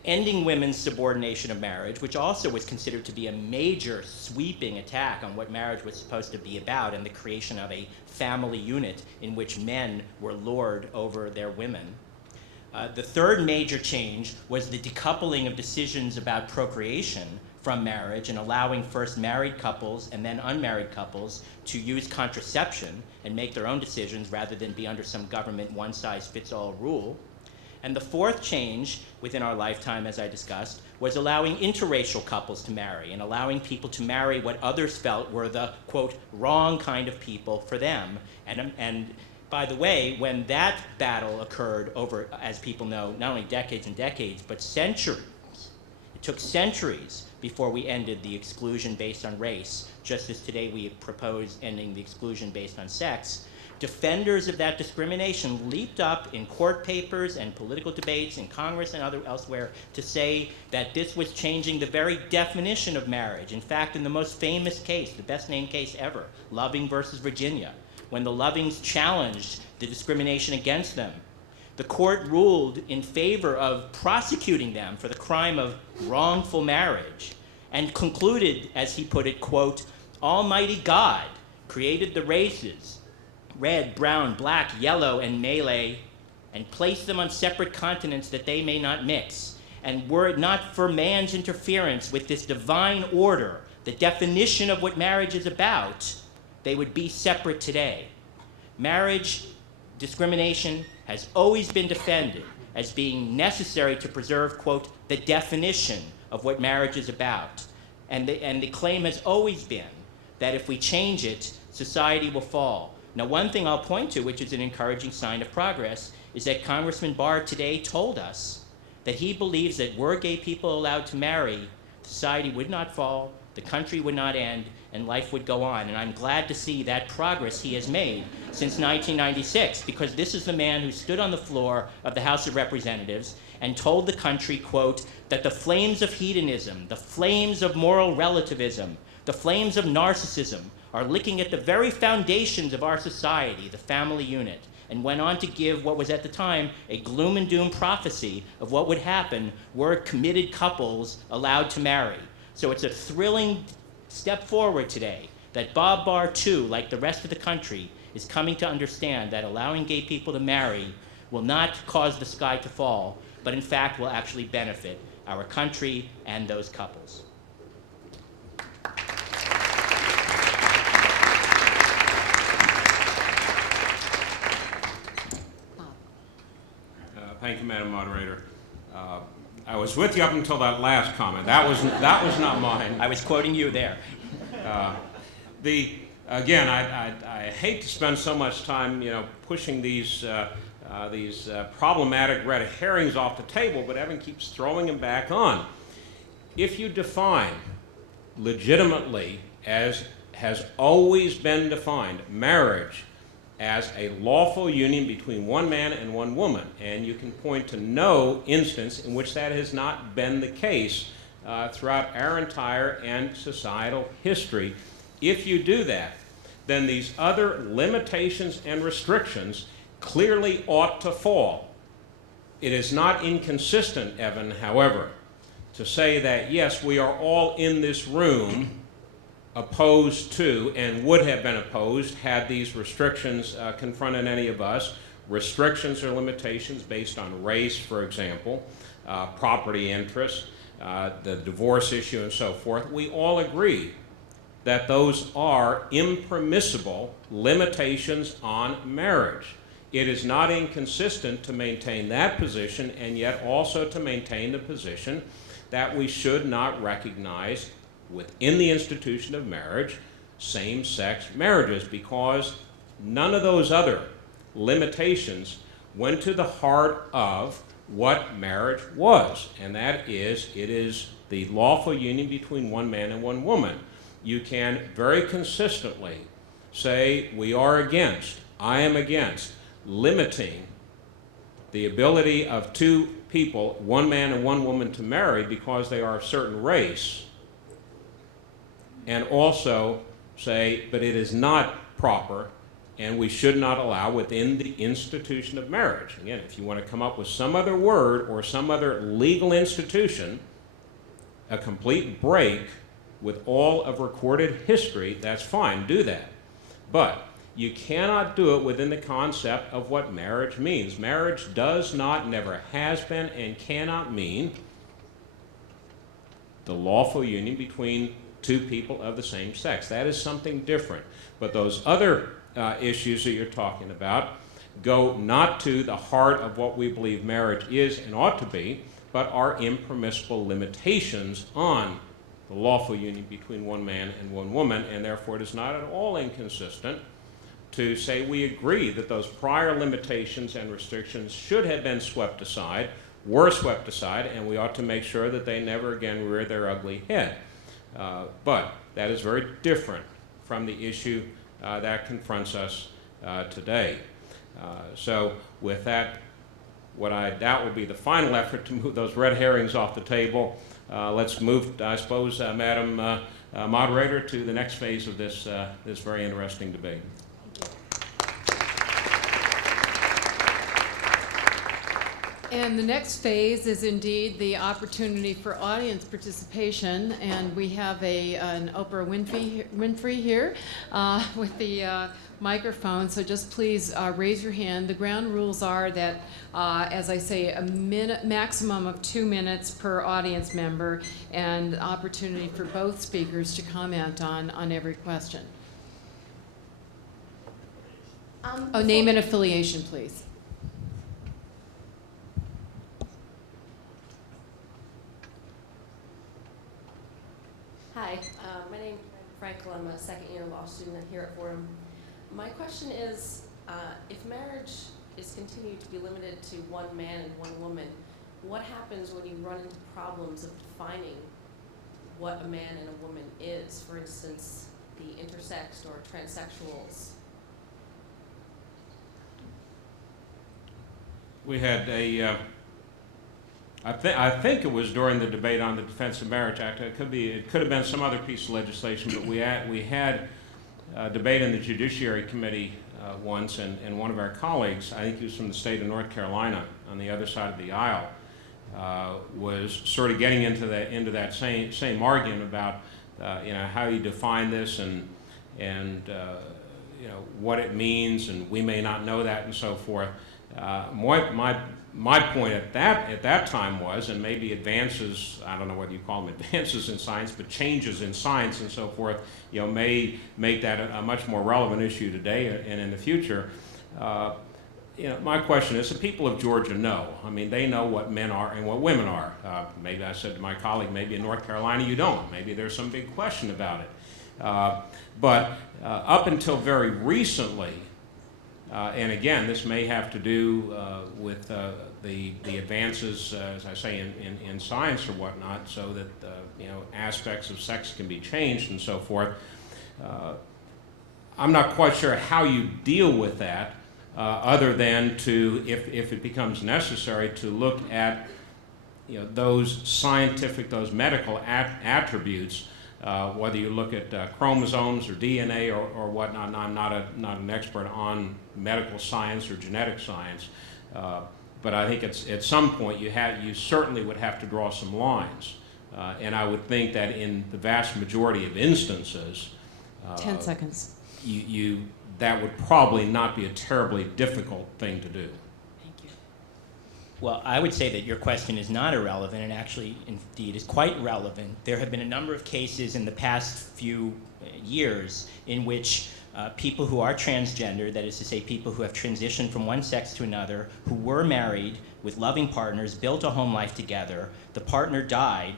ending women's subordination of marriage, which also was considered to be a major sweeping attack on what marriage was supposed to be about, and the creation of a family unit in which men were lord over their women. The third major change was the decoupling of decisions about procreation from marriage and allowing first married couples and then unmarried couples to use contraception and make their own decisions rather than be under some government one-size-fits-all rule. And the fourth change within our lifetime, as I discussed, was allowing interracial couples to marry and allowing people to marry what others felt were the, quote, wrong kind of people for them. And by the way, when that battle occurred over, as people know, not only decades and decades, but centuries, it took centuries before we ended the exclusion based on race, just as today we propose ending the exclusion based on sex. Defenders of that discrimination leaped up in court papers and political debates in Congress and elsewhere to say that this was changing the very definition of marriage. In fact, in the most famous case, the best named case ever, Loving versus Virginia, when the Lovings challenged the discrimination against them, the court ruled in favor of prosecuting them for the crime of wrongful marriage and concluded, as he put it, quote, Almighty God created the races, red, brown, black, yellow, and Malay, and placed them on separate continents that they may not mix. And were it not for man's interference with this divine order, the definition of what marriage is about, they would be separate today. Marriage discrimination has always been defended as being necessary to preserve, quote, the definition of what marriage is about. And the claim has always been that if we change it, society will fall. Now, one thing I'll point to, which is an encouraging sign of progress, is that Congressman Barr today told us that he believes that were gay people allowed to marry, society would not fall, the country would not end, and life would go on. And I'm glad to see that progress he has made since 1996, because this is the man who stood on the floor of the House of Representatives and told the country, quote, that the flames of hedonism, the flames of moral relativism, the flames of narcissism are licking at the very foundations of our society, the family unit, and went on to give what was at the time a gloom and doom prophecy of what would happen were committed couples allowed to marry. So it's a thrilling step forward today that Bob Barr, too, like the rest of the country, is coming to understand that allowing gay people to marry will not cause the sky to fall, but in fact will actually benefit our country and those couples. Thank you, Madam Moderator. I was with you up until that last comment. That was not mine. I was quoting you there. Again, I hate to spend so much time, pushing these problematic red herrings off the table, but Evan keeps throwing them back on. If you define legitimately, as has always been defined, marriage as a lawful union between one man and one woman, and you can point to no instance in which that has not been the case throughout our entire and societal history. If you do that, then these other limitations and restrictions clearly ought to fall. It is not inconsistent, Evan, however, to say that, yes, we are all in this room opposed to and would have been opposed had these restrictions confronted any of us. Restrictions or limitations based on race, for example, property interests, the divorce issue and so forth. We all agree that those are impermissible limitations on marriage. It is not inconsistent to maintain that position and yet also to maintain the position that we should not recognize within the institution of marriage same-sex marriages, because none of those other limitations went to the heart of what marriage was, and that is, it is the lawful union between one man and one woman. You can very consistently say, we are against, I am against, limiting the ability of two people, one man and one woman, to marry because they are a certain race, and also say, but it is not proper and we should not allow within the institution of marriage. Again, if you want to come up with some other word or some other legal institution, a complete break with all of recorded history, that's fine, do that. But you cannot do it within the concept of what marriage means. Marriage does not, never has been, and cannot mean the lawful union between two people of the same sex. That is something different. But those other issues that you're talking about, go not to the heart of what we believe marriage is and ought to be, but are impermissible limitations on the lawful union between one man and one woman, and therefore it is not at all inconsistent to say we agree that those prior limitations and restrictions should have been swept aside, were swept aside, and we ought to make sure that they never again rear their ugly head. But that is very different from the issue that confronts us today. So with that, what I doubt will be the final effort to move those red herrings off the table, let's move, I suppose, Madam Moderator, to the next phase of this very interesting debate. And the next phase is indeed the opportunity for audience participation, and we have an Oprah Winfrey here with the microphone, so just please raise your hand. The ground rules are that, as I say, a maximum of 2 minutes per audience member, and opportunity for both speakers to comment on every question. Name and affiliation, please. Hi, my name is Frankel. I'm a second-year law student here at Fordham. My question is, if marriage is continued to be limited to one man and one woman, what happens when you run into problems of defining what a man and a woman is? For instance, the intersex or transsexuals. We had I think it was during the debate on the Defense of Marriage Act. It could have been some other piece of legislation, but we had a debate in the Judiciary Committee once, and one of our colleagues, I think he was from the state of North Carolina, on the other side of the aisle, was sort of getting into that same argument about how you define this and what it means, and we may not know that and so forth. My point at that time was, and maybe advances, I don't know whether you call them advances in science, but changes in science and so forth, may make that a much more relevant issue today and in the future. My question is, the people of Georgia know. I mean, they know what men are and what women are. Maybe I said to my colleague, maybe in North Carolina you don't. Maybe there's some big question about it. But up until very recently, and again, this may have to do with the advances, as I say, in science or whatnot, so that aspects of sex can be changed and so forth. I'm not quite sure how you deal with that, other than to, if it becomes necessary, to look at those scientific, those medical attributes. Whether you look at chromosomes or DNA or whatnot. I'm not an expert on medical science or genetic science, but I think at some point you certainly would have to draw some lines, and I would think that in the vast majority of instances, 10 seconds. That would probably not be a terribly difficult thing to do. Well, I would say that your question is not irrelevant, and actually, indeed, is quite relevant. There have been a number of cases in the past few years in which people who are transgender, that is to say, people who have transitioned from one sex to another, who were married with loving partners, built a home life together, the partner died,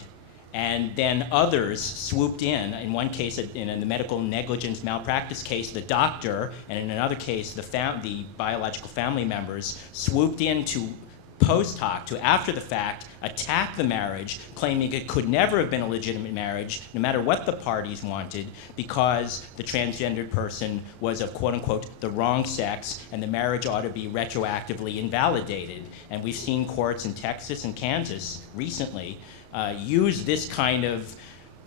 and then others swooped in. In one case, in the medical negligence malpractice case, the doctor, and in another case, the biological family members swooped in to post hoc, to after the fact, attack the marriage, claiming it could never have been a legitimate marriage, no matter what the parties wanted, because the transgendered person was of quote-unquote the wrong sex, and the marriage ought to be retroactively invalidated. And we've seen courts in Texas and Kansas recently use this kind of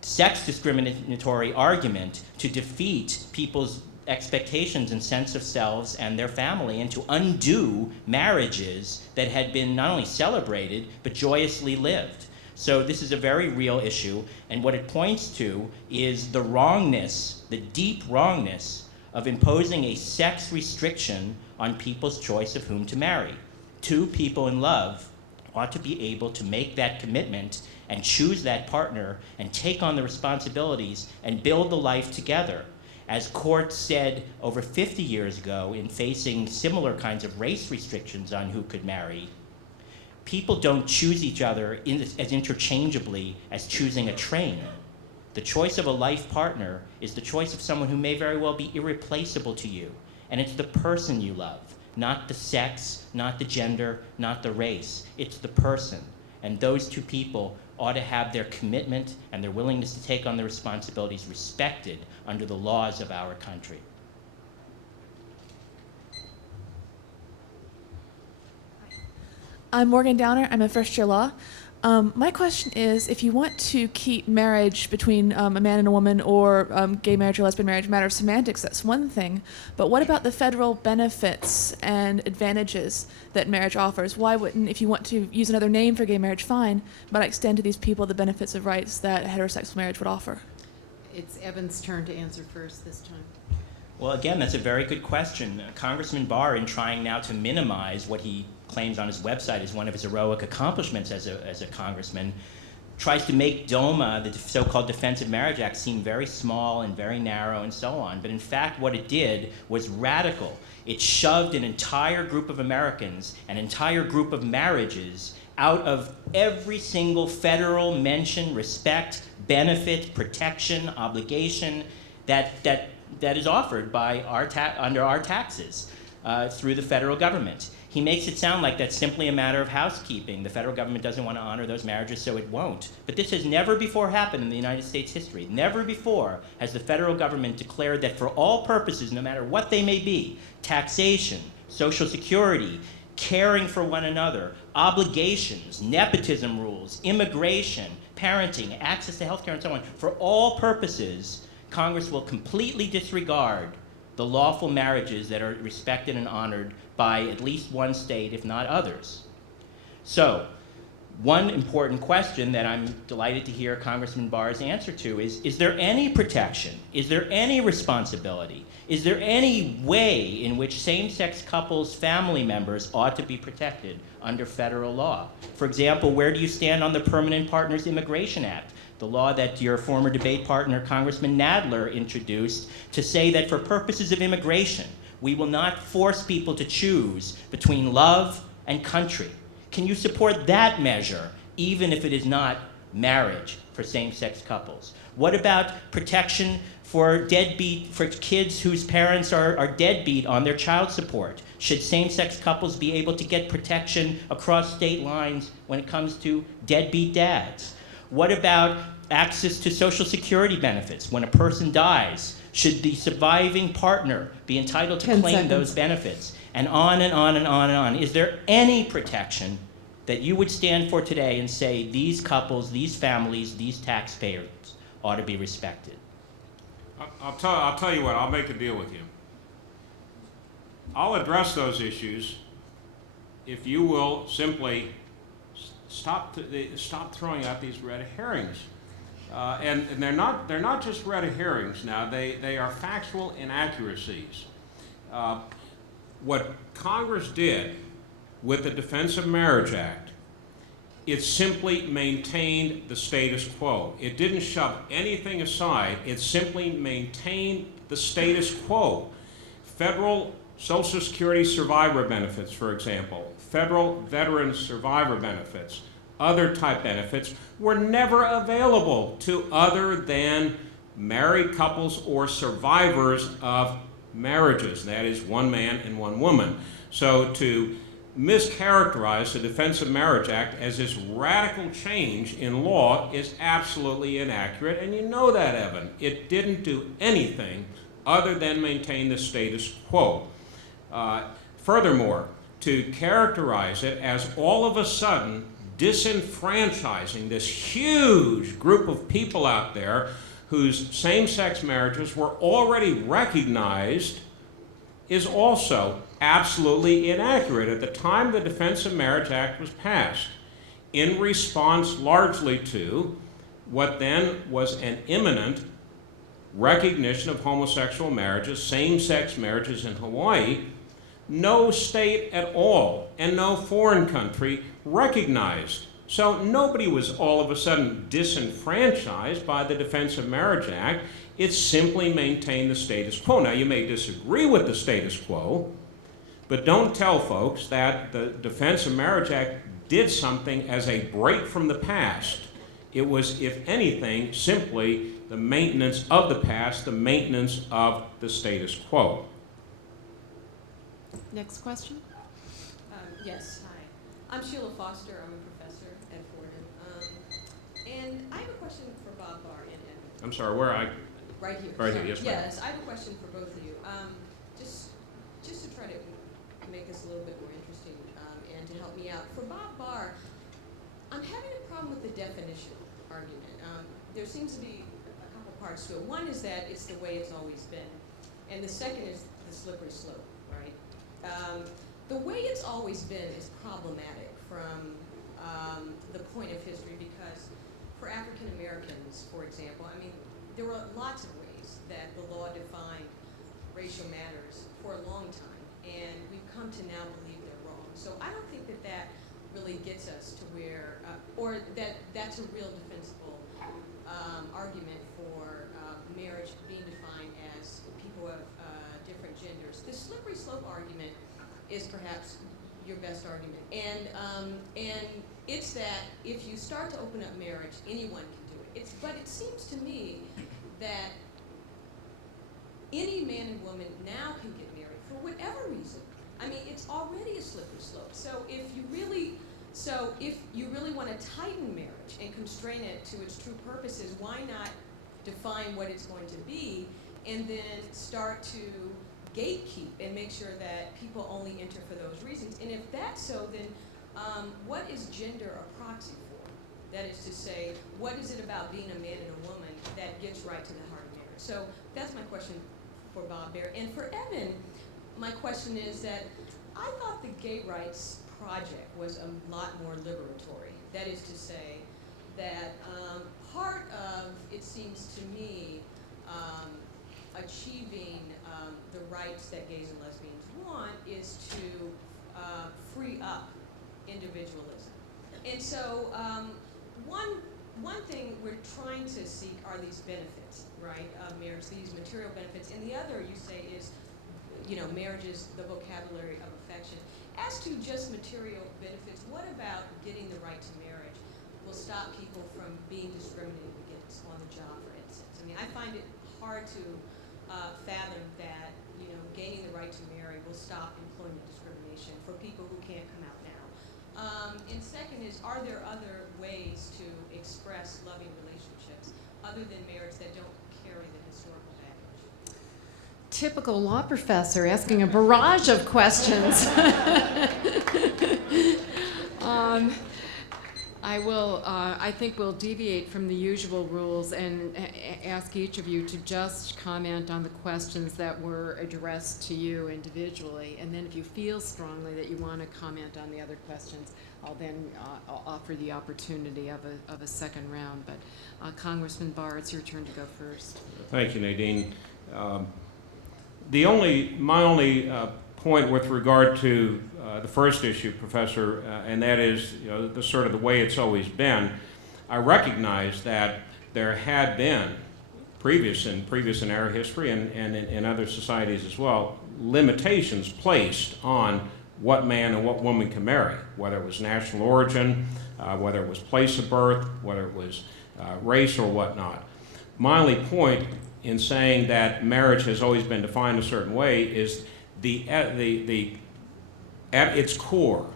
sex discriminatory argument to defeat people's expectations and sense of selves and their family, and to undo marriages that had been not only celebrated but joyously lived. So this is a very real issue, and what it points to is the wrongness, the deep wrongness of imposing a sex restriction on people's choice of whom to marry. Two people in love ought to be able to make that commitment and choose that partner and take on the responsibilities and build the life together. As courts said over 50 years ago in facing similar kinds of race restrictions on who could marry, people don't choose each other as interchangeably as choosing a train. The choice of a life partner is the choice of someone who may very well be irreplaceable to you. And it's the person you love, not the sex, not the gender, not the race. It's the person. And those two people ought to have their commitment and their willingness to take on the responsibilities respected under the laws of our country. I'm Morgan Downer. I'm a first-year law. My question is, if you want to keep marriage between a man and a woman or gay marriage or lesbian marriage a matter of semantics, that's one thing. But what about the federal benefits and advantages that marriage offers? Why wouldn't, if you want to use another name for gay marriage, fine, but extend to these people the benefits of rights that heterosexual marriage would offer? It's Evan's turn to answer first this time. Well, again, that's a very good question. Congressman Barr, in trying now to minimize what he claims on his website as one of his heroic accomplishments as a congressman, tries to make DOMA, the so-called Defense of Marriage Act, seem very small and very narrow and so on. But in fact, what it did was radical. It shoved an entire group of Americans, an entire group of marriages, out of every single federal mention, respect, benefit, protection, obligation that is offered by under our taxes through the federal government. He makes it sound like that's simply a matter of housekeeping. The federal government doesn't want to honor those marriages, so it won't. But this has never before happened in the United States history. Never before has the federal government declared that for all purposes, no matter what they may be, taxation, Social Security, caring for one another, obligations, nepotism rules, immigration, parenting, access to health care, and so on, for all purposes, Congress will completely disregard the lawful marriages that are respected and honored by at least one state, if not others. So, one important question that I'm delighted to hear Congressman Barr's answer to is there any protection? Is there any responsibility? Is there any way in which same-sex couples' family members ought to be protected under federal law? For example, where do you stand on the Permanent Partners Immigration Act, the law that your former debate partner, Congressman Nadler, introduced to say that for purposes of immigration, we will not force people to choose between love and country? Can you support that measure, even if it is not marriage for same-sex couples? What about protection for kids whose parents are deadbeat on their child support? Should same-sex couples be able to get protection across state lines when it comes to deadbeat dads? What about access to Social Security benefits? When a person dies, should the surviving partner be entitled to 10 claim seconds. those benefits? And on and on and on and on. Is there any protection that you would stand for today and say these couples, these families, these taxpayers ought to be respected? I'll tell you what, I'll make a deal with you. I'll address those issues if you will simply stop throwing out these red herrings. And they're not just red herrings now, they are factual inaccuracies. What Congress did with the Defense of Marriage Act, it simply maintained the status quo. It didn't shove anything aside, it simply maintained the status quo. Federal Social Security survivor benefits, for example, federal veteran survivor benefits, other type benefits were never available to other than married couples or survivors of marriages, that is, one man and one woman. So to mischaracterize the Defense of Marriage Act as this radical change in law is absolutely inaccurate, and you know that, Evan. It didn't do anything other than maintain the status quo. Furthermore, to characterize it as all of a sudden disenfranchising this huge group of people out there whose same-sex marriages were already recognized is also absolutely inaccurate. At the time the Defense of Marriage Act was passed, in response largely to what then was an imminent recognition of homosexual marriages, same-sex marriages in Hawaii, no state at all and no foreign country recognized So nobody was all of a sudden disenfranchised by the Defense of Marriage Act. It simply maintained the status quo. Now, you may disagree with the status quo, but don't tell folks that the Defense of Marriage Act did something as a break from the past. It was, if anything, simply the maintenance of the past, the maintenance of the status quo. Next question? Yes, hi. I'm Sheila Foster. I'm a professor at Fordham. And I have a question for Bob, Barr, and Evan. I'm sorry, where I? Right here. Right here, Sorry. yes, ma'am. Yes, I have a question for both of you. Just to try to make this a little bit more interesting and to help me out. For Bob Barr, I'm having a problem with the definition argument. There seems to be a couple parts to it. One is that it's the way it's always been. And the second is the slippery slope, right? The way it's always been is problematic from the point of history because for African Americans, for example, I mean, there were lots of ways that the law defined racial matters for a long time, and we've come to now believe they're wrong. So I don't think that that really gets us to where, or that's a real defensible argument for marriage being defined as people of different genders. The slippery slope argument is perhaps your best argument, and it's that if you start to open up marriage, anyone can do it. But it seems to me that any man and woman now can get married for whatever reason. I mean, it's already a slippery slope. So if you really want to tighten marriage and constrain it to its true purposes, why not define what it's going to be and then start to gatekeep and make sure that people only enter for those reasons? And if that's so, then what is gender a proxy for? That is to say, what is it about being a man and a woman that gets right to the heart of marriage? So that's my question for Bob Barr. And for Evan, my question is that I thought the Gay Rights Project was a lot more liberatory. That is to say that part of, it seems to me, achieving the rights that gays and lesbians want is to free up individualism. And so one thing we're trying to seek are these benefits, right, of marriage, these material benefits. And the other, you say, is, marriage is the vocabulary of affection. As to just material benefits, what about getting the right to marriage will stop people from being discriminated against on the job, for instance? I mean, I find it hard to fathom that, gaining the right to marry will stop employment discrimination for people who can't come out now. And second is, are there other ways to express loving relationships other than marriage that don't carry the historical baggage? Typical law professor asking a barrage of questions. I think we'll deviate from the usual rules and ask each of you to just comment on the questions that were addressed to you individually. And then if you feel strongly that you want to comment on the other questions, I'll then offer the opportunity of a second round. But Congressman Barr, it's your turn to go first. Thank you, Nadine. My only point with regard to the first issue, Professor, and that is, the sort of the way it's always been. I recognize that there had been previous in our history and in other societies as well, limitations placed on what man and what woman can marry, whether it was national origin, whether it was place of birth, whether it was race or whatnot. My only point in saying that marriage has always been defined a certain way is at its core,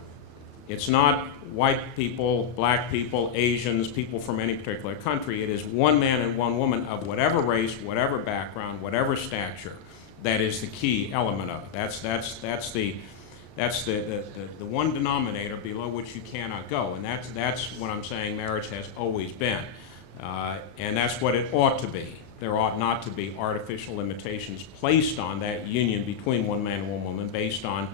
it's not white people, black people, Asians, people from any particular country. It is one man and one woman of whatever race, whatever background, whatever stature. That is the key element of it. That's the one denominator below which you cannot go, and that's what I'm saying marriage has always been, and that's what it ought to be. There ought not to be artificial limitations placed on that union between one man and one woman based on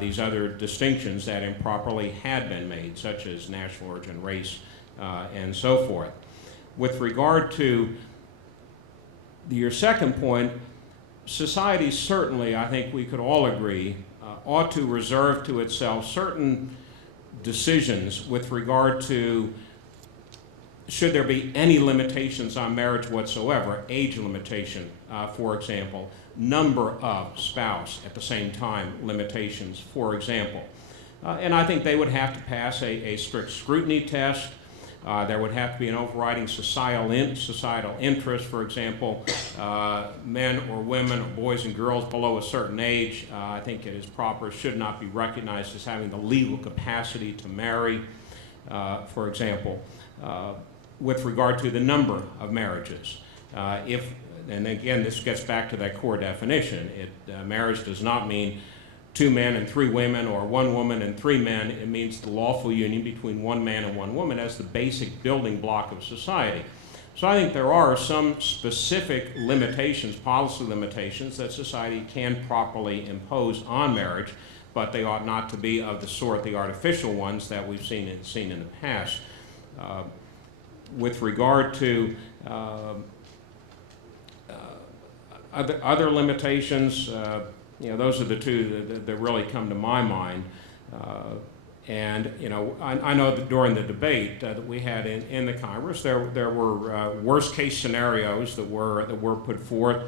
these other distinctions that improperly had been made, such as national origin, race, and so forth. With regard to your second point, society certainly, I think we could all agree, ought to reserve to itself certain decisions with regard to should there be any limitations on marriage whatsoever, age limitation, for example, number of spouse at the same time limitations, for example. And I think they would have to pass a strict scrutiny test. There would have to be an overriding societal interest, for example, men or women or boys and girls below a certain age, I think it is proper, should not be recognized as having the legal capacity to marry, for example. With regard to the number of marriages. And again, this gets back to that core definition. Marriage does not mean 2 men and 3 women or 1 woman and 3 men. It means the lawful union between 1 man and 1 woman as the basic building block of society. So I think there are some specific limitations, policy limitations, that society can properly impose on marriage, but they ought not to be of the sort, the artificial ones that we've seen in the past. With regard to other limitations, those are the two that really come to my mind. And I know that during the debate that we had in the Congress, there were worst-case scenarios that were put forth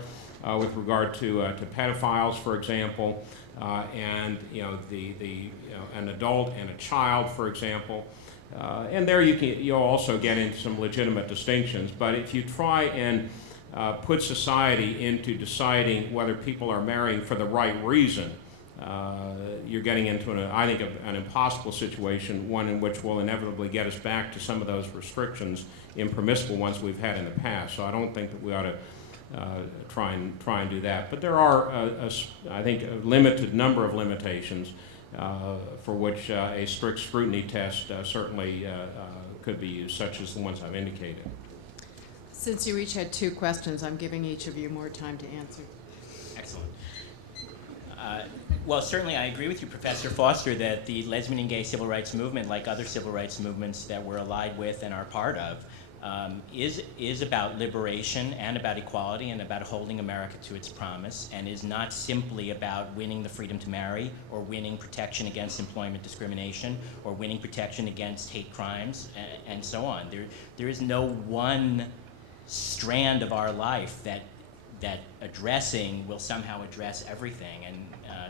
with regard to pedophiles, for example, and an adult and a child, for example. And there you'll also get into some legitimate distinctions. But if you try and put society into deciding whether people are marrying for the right reason, you're getting into, I think, an impossible situation, one in which will inevitably get us back to some of those restrictions, impermissible ones we've had in the past. So I don't think that we ought to try and do that. But there are, I think, a limited number of limitations for which a strict scrutiny test certainly could be used, such as the ones I've indicated. Since you each had 2 questions, I'm giving each of you more time to answer. Excellent. Well, certainly I agree with you, Professor Foster, that the lesbian and gay civil rights movement, like other civil rights movements that we're allied with and are part of, is about liberation and about equality and about holding America to its promise, and is not simply about winning the freedom to marry or winning protection against employment discrimination or winning protection against hate crimes and so on. There is no one strand of our life that addressing will somehow address everything, and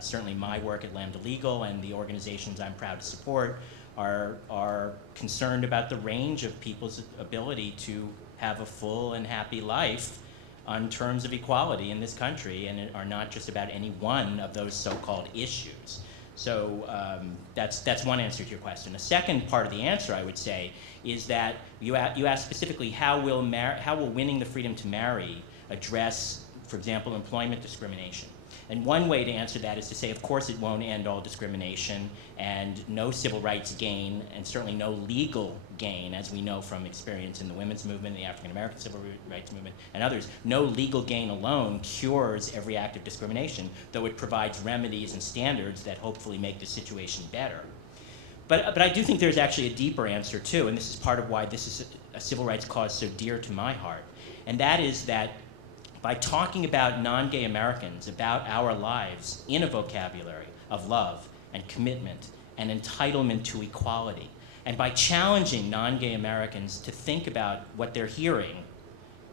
certainly my work at Lambda Legal and the organizations I'm proud to support are concerned about the range of people's ability to have a full and happy life on terms of equality in this country, and are not just about any one of those so-called issues. So that's one answer to your question. The second part of the answer, I would say, is that you asked specifically how will winning the freedom to marry address, for example, employment discrimination. And one way to answer that is to say, of course, it won't end all discrimination, and no civil rights gain, and certainly no legal gain, as we know from experience in the women's movement, the African American civil rights movement, and others. No legal gain alone cures every act of discrimination, though it provides remedies and standards that hopefully make the situation better. But I do think there's actually a deeper answer too, and this is part of why this is a civil rights cause so dear to my heart, and that is that by talking about non-gay Americans, about our lives in a vocabulary of love and commitment and entitlement to equality, and by challenging non-gay Americans to think about what they're hearing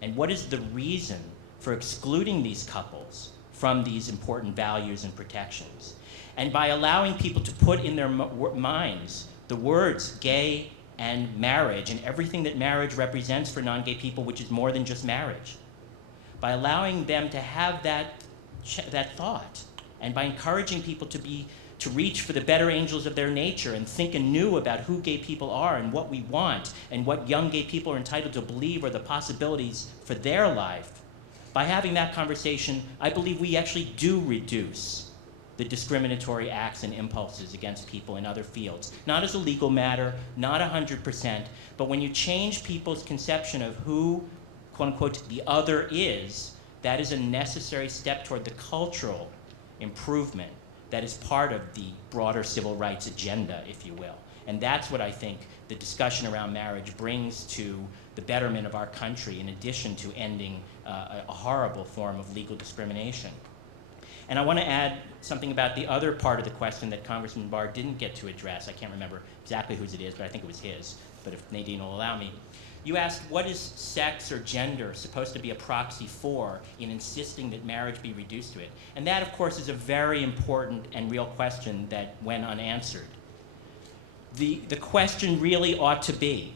and what is the reason for excluding these couples from these important values and protections, and by allowing people to put in their minds the words gay and marriage and everything that marriage represents for non-gay people, which is more than just marriage, by allowing them to have that thought, and by encouraging people to reach for the better angels of their nature and think anew about who gay people are and what we want and what young gay people are entitled to believe are the possibilities for their life. By having that conversation, I believe we actually do reduce the discriminatory acts and impulses against people in other fields. Not as a legal matter, not 100%, but when you change people's conception of who, quote unquote, the other is, that is a necessary step toward the cultural improvement that is part of the broader civil rights agenda, if you will. And that's what I think the discussion around marriage brings to the betterment of our country, in addition to ending a horrible form of legal discrimination. And I want to add something about the other part of the question that Congressman Barr didn't get to address. I can't remember exactly whose it is, but I think it was his. But if Nadine will allow me. You asked, what is sex or gender supposed to be a proxy for in insisting that marriage be reduced to it? And that, of course, is a very important and real question that went unanswered. The question really ought to be,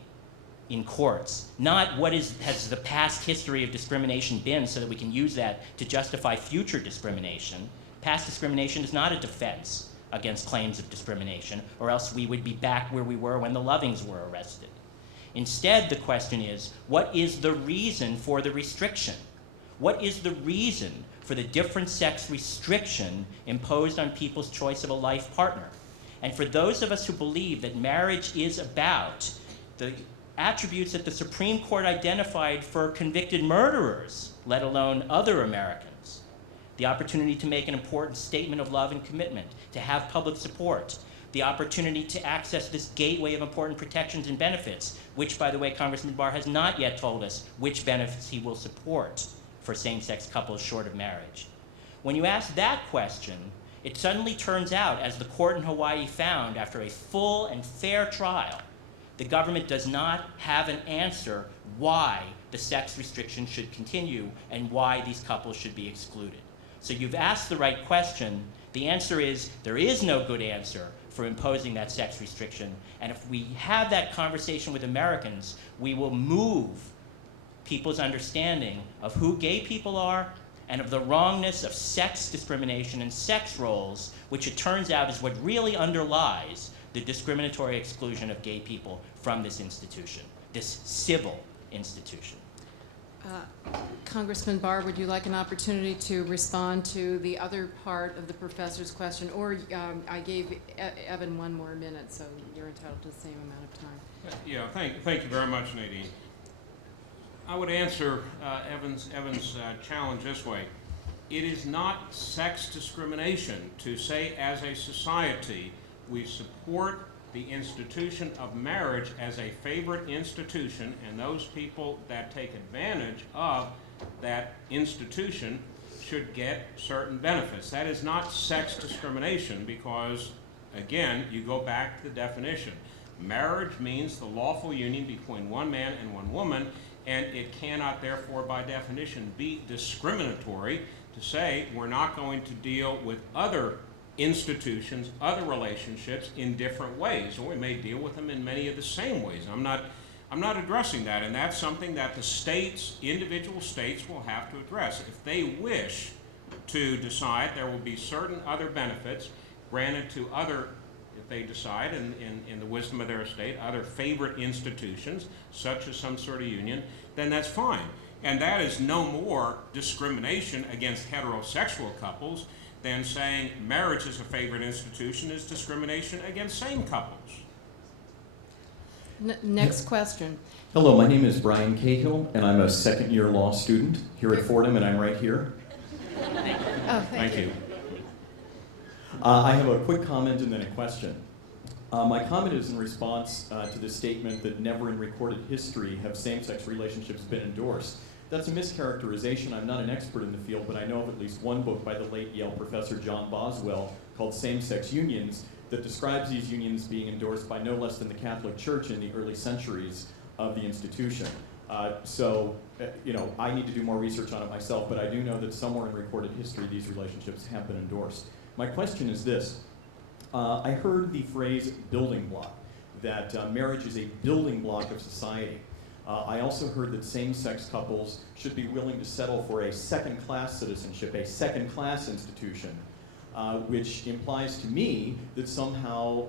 in courts, not what has the past history of discrimination been so that we can use that to justify future discrimination. Past discrimination is not a defense against claims of discrimination, or else we would be back where we were when the Lovings were arrested. Instead, the question is, what is the reason for the restriction? What is the reason for the different sex restriction imposed on people's choice of a life partner? And for those of us who believe that marriage is about the attributes that the Supreme Court identified for convicted murderers, let alone other Americans, the opportunity to make an important statement of love and commitment, to have public support, the opportunity to access this gateway of important protections and benefits, which, by the way, Congressman Barr has not yet told us which benefits he will support for same-sex couples short of marriage. When you ask that question, it suddenly turns out, as the court in Hawaii found after a full and fair trial, the government does not have an answer why the sex restriction should continue and why these couples should be excluded. So you've asked the right question. The answer is there is no good answer for imposing that sex restriction. And if we have that conversation with Americans, we will move people's understanding of who gay people are and of the wrongness of sex discrimination and sex roles, which it turns out is what really underlies the discriminatory exclusion of gay people from this institution, this civil institution. Congressman Barr, would you like an opportunity to respond to the other part of the professor's question? Or I gave Evan one more minute, so you're entitled to the same amount of time. Yeah, thank you very much, Nadine. I would answer Evan's challenge this way. It is not sex discrimination to say as a society we support the institution of marriage as a favorite institution, and those people that take advantage of that institution should get certain benefits. That is not sex discrimination because, again, you go back to the definition. Marriage means the lawful union between one man and one woman, and it cannot, therefore, by definition, be discriminatory to say we're not going to deal with other institutions, other relationships in different ways, or we may deal with them in many of the same ways. I'm not addressing that, and that's something that the states, individual states, will have to address. If they wish to decide there will be certain other benefits granted to other, if they decide in the wisdom of their state, other favorite institutions, such as some sort of union, then that's fine. And that is no more discrimination against heterosexual couples than saying marriage is a favorite institution is discrimination against same couples. Next question. Hello, my name is Brian Cahill, and I'm a second-year law student here at Fordham, and I'm right here. Oh, thank you. I have a quick comment and then a question. My comment is in response to the statement that never in recorded history have same-sex relationships been endorsed. That's a mischaracterization. I'm not an expert in the field, but I know of at least one book by the late Yale professor John Boswell called Same-Sex Unions that describes these unions being endorsed by no less than the Catholic Church in the early centuries of the institution. I need to do more research on it myself, but I do know that somewhere in recorded history these relationships have been endorsed. My question is this. I heard the phrase building block, that marriage is a building block of society. I also heard that same-sex couples should be willing to settle for a second-class citizenship, a second-class institution, which implies to me that somehow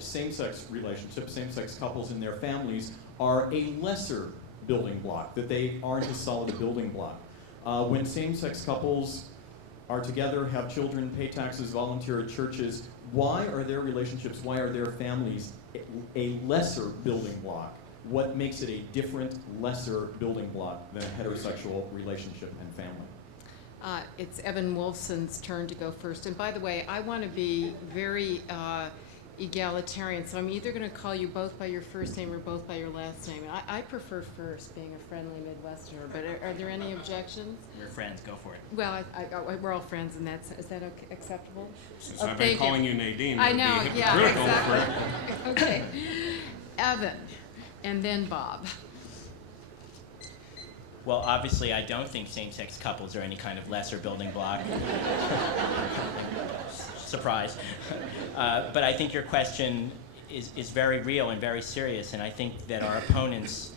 same-sex relationships, same-sex couples and their families are a lesser building block, that they aren't as solid a building block. When same-sex couples are together, have children, pay taxes, volunteer at churches, why are their relationships, why are their families a lesser building block? What makes it a different, lesser building block than a heterosexual relationship and family? It's Evan Wolfson's turn to go first. And by the way, I want to be very egalitarian, so I'm either going to call you both by your first name or both by your last name. I prefer first, being a friendly Midwesterner, but are there any objections? We're friends, go for it. Well, we're all friends, and is that okay, acceptable? Since Oh, I've thank been calling you Nadine, I it would be know, yeah, hypocritical exactly. for... Okay. Evan, and then Bob. Well, obviously, I don't think same-sex couples are any kind of lesser building block. Surprise. But I think your question is very real and very serious, and I think that our opponents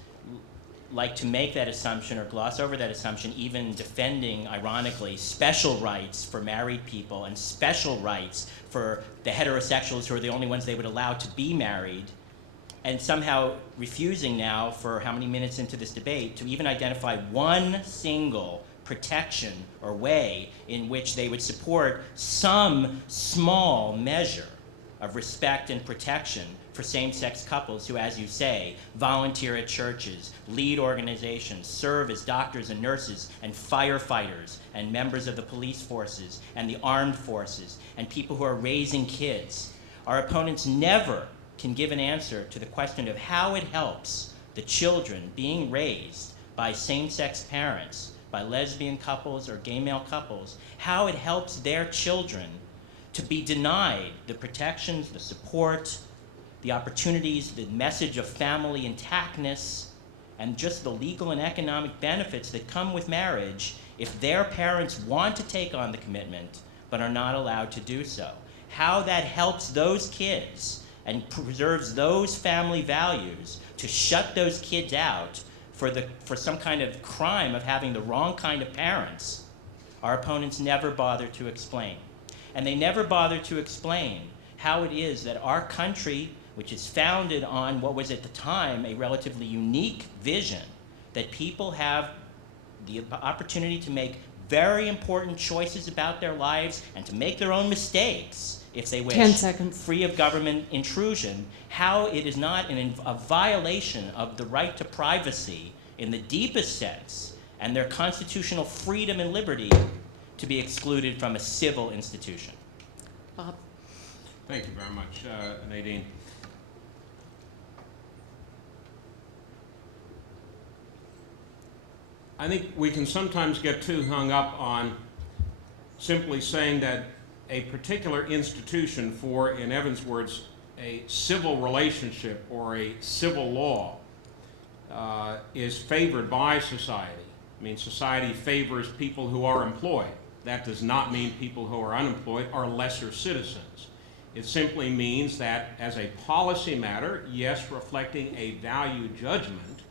like to make that assumption or gloss over that assumption, even defending, ironically, special rights for married people and special rights for the heterosexuals who are the only ones they would allow to be married, and somehow refusing now, for how many minutes into this debate, to even identify one single protection or way in which they would support some small measure of respect and protection for same-sex couples who, as you say, volunteer at churches, lead organizations, serve as doctors and nurses and firefighters and members of the police forces and the armed forces and people who are raising kids. Our opponents never can give an answer to the question of how it helps the children being raised by same-sex parents, by lesbian couples or gay male couples, how it helps their children to be denied the protections, the support, the opportunities, the message of family intactness, and just the legal and economic benefits that come with marriage if their parents want to take on the commitment but are not allowed to do so. How that helps those kids and preserves those family values to shut those kids out for some kind of crime of having the wrong kind of parents, our opponents never bother to explain. And they never bother to explain how it is that our country, which is founded on what was at the time a relatively unique vision, that people have the opportunity to make very important choices about their lives and to make their own mistakes, if they wish, 10 seconds. Free of government intrusion, how it is not a violation of the right to privacy in the deepest sense and their constitutional freedom and liberty to be excluded from a civil institution. Bob. Thank you very much, Nadine. I think we can sometimes get too hung up on simply saying that a particular institution, for, in Evan's words, a civil relationship or a civil law is favored by society. I mean, society favors people who are employed. That does not mean people who are unemployed are lesser citizens. It simply means that as a policy matter, yes, reflecting a value judgment,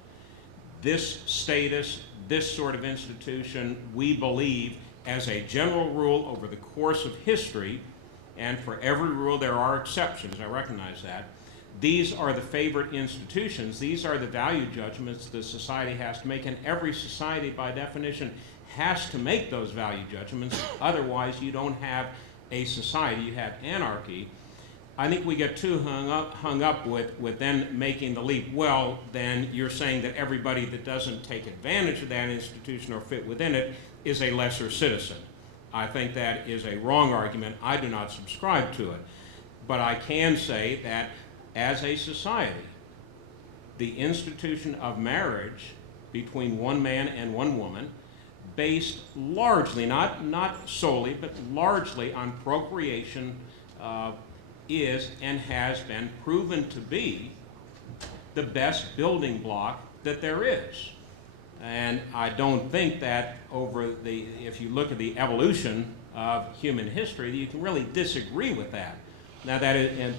this status, this sort of institution, we believe, as a general rule over the course of history, and for every rule there are exceptions, I recognize that, these are the favorite institutions, these are the value judgments the society has to make, and every society by definition has to make those value judgments, otherwise you don't have a society, you have anarchy. I think we get too hung up with then making the leap, well, then you're saying that everybody that doesn't take advantage of that institution or fit within it is a lesser citizen. I think that is a wrong argument. I do not subscribe to it. But I can say that as a society, the institution of marriage between one man and one woman, based largely, not solely, but largely on procreation, is and has been proven to be the best building block that there is. And I don't think that if you look at the evolution of human history, you can really disagree with that. Now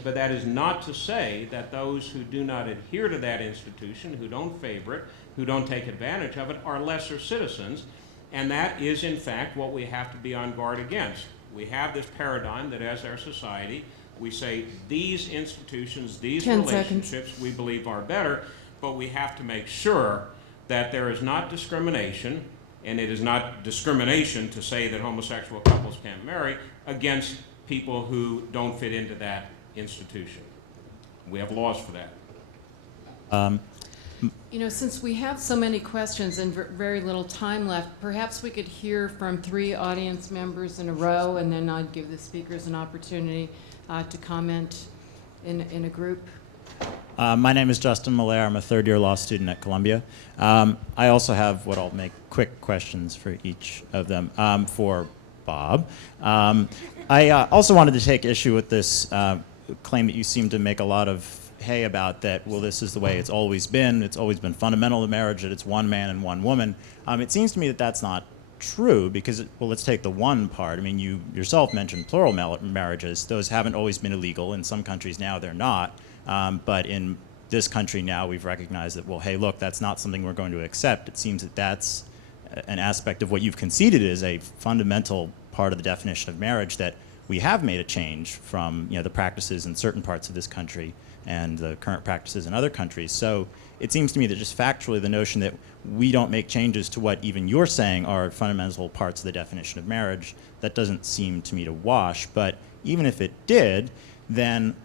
but that is not to say that those who do not adhere to that institution, who don't favor it, who don't take advantage of it, are lesser citizens. And that is, in fact, what we have to be on guard against. We have this paradigm that as our society, we say these institutions, these relationships we believe are better, but we have to make sure that there is not discrimination, and it is not discrimination to say that homosexual couples can't marry, against people who don't fit into that institution. We have laws for that. You know, since we have so many questions and very little time left, perhaps we could hear from 3 audience members in a row, and then I'd give the speakers an opportunity to comment in a group? My name is Justin Malaire. I'm a third-year law student at Columbia. I also have what I'll make quick questions for each of them. For Bob, I also wanted to take issue with this claim that you seem to make a lot of hay about, that, well, this is the way it's always been fundamental to marriage, that it's one man and one woman. It seems to me that that's not true, because, well, let's take the one part. I mean, you yourself mentioned plural marriages. Those haven't always been illegal. In some countries now they're not. But in this country now we've recognized that, well, hey, look, that's not something we're going to accept. It seems that that's an aspect of what you've conceded is a fundamental part of the definition of marriage, that we have made a change from, the practices in certain parts of this country and the current practices in other countries. So it seems to me that just factually the notion that we don't make changes to what even you're saying are fundamental parts of the definition of marriage, that doesn't seem to me to wash. But even if it did, then,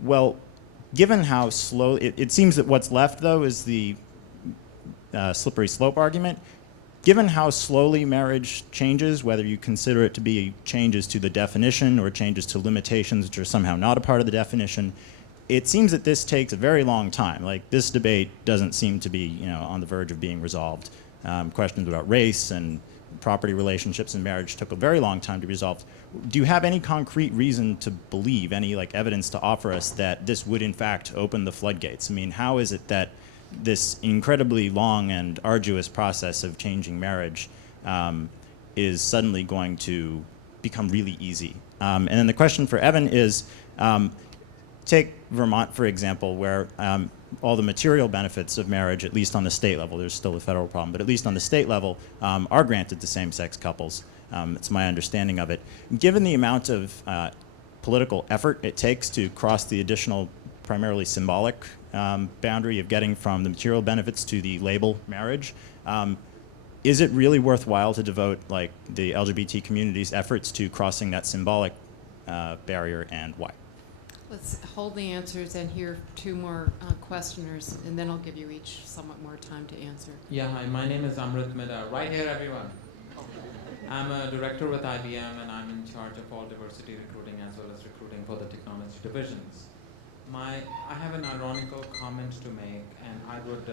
well, given how slow, it seems that what's left, though, is the slippery slope argument. Given how slowly marriage changes, whether you consider it to be changes to the definition or changes to limitations which are somehow not a part of the definition, it seems that this takes a very long time. Like, this debate doesn't seem to be, on the verge of being resolved. Questions about race and property relationships in marriage took a very long time to be resolved. Do you have any concrete reason to believe, any evidence to offer us that this would in fact open the floodgates? I mean, how is it that this incredibly long and arduous process of changing marriage is suddenly going to become really easy? And then the question for Evan is, take Vermont, for example, where all the material benefits of marriage, at least on the state level, there's still a federal problem, but at least on the state level, are granted to same-sex couples. It's my understanding of it. Given the amount of political effort it takes to cross the additional, primarily symbolic boundary of getting from the material benefits to the label marriage, is it really worthwhile to devote the LGBT community's efforts to crossing that symbolic barrier, and why? Let's hold the answers and hear two more questioners, and then I'll give you each somewhat more time to answer. Yeah, hi, my name is Amrit Mida. Right here, everyone. I'm a director with IBM, and I'm in charge of all diversity recruiting as well as recruiting for the technology divisions. I have an ironical comment to make, and I would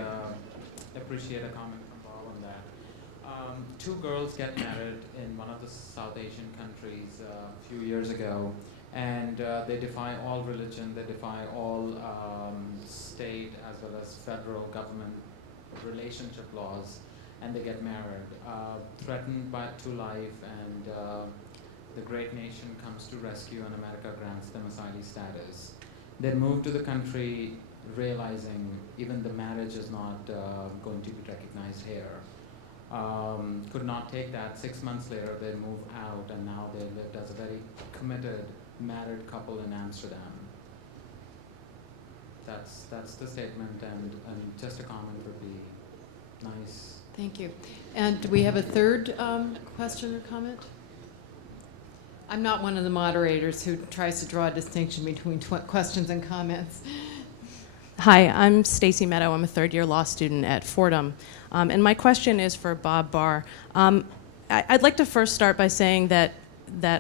appreciate a comment from Bob on that. Two girls get married in one of the South Asian countries a few years ago, and they defy all religion, they defy all state as well as federal government relationship laws, and they get married, threatened to life, and the great nation comes to rescue, and America grants them asylum status. They move to the country realizing even the marriage is not going to be recognized here. Could not take that. 6 months later, they move out, and now they lived as a very committed married couple in Amsterdam. That's the statement, and just a comment would be nice. Thank you. And do we have a third question or comment? I'm not one of the moderators who tries to draw a distinction between questions and comments. Hi, I'm Stacy Meadow. I'm a third-year law student at Fordham. And my question is for Bob Barr. I'd like to first start by saying that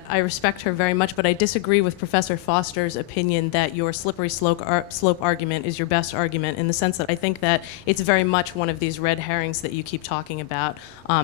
I respect her very much, but I disagree with Professor Foster's opinion that your slippery slope argument is your best argument, in the sense that I think that it's very much one of these red herrings that you keep talking about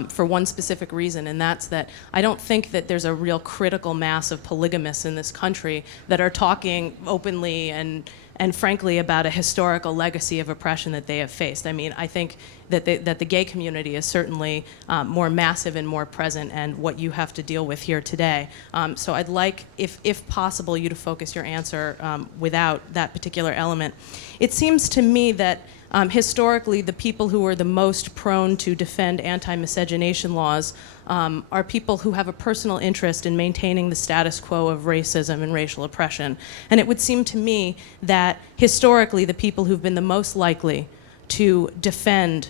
for one specific reason, and that's that I don't think that there's a real critical mass of polygamists in this country that are talking openly and frankly about a historical legacy of oppression that they have faced. I mean, I think that the gay community is certainly more massive and more present, and what you have to deal with here today. So I'd like, if possible, you to focus your answer without that particular element. It seems to me that historically the people who are the most prone to defend anti-miscegenation laws are people who have a personal interest in maintaining the status quo of racism and racial oppression. And it would seem to me that historically the people who've been the most likely to defend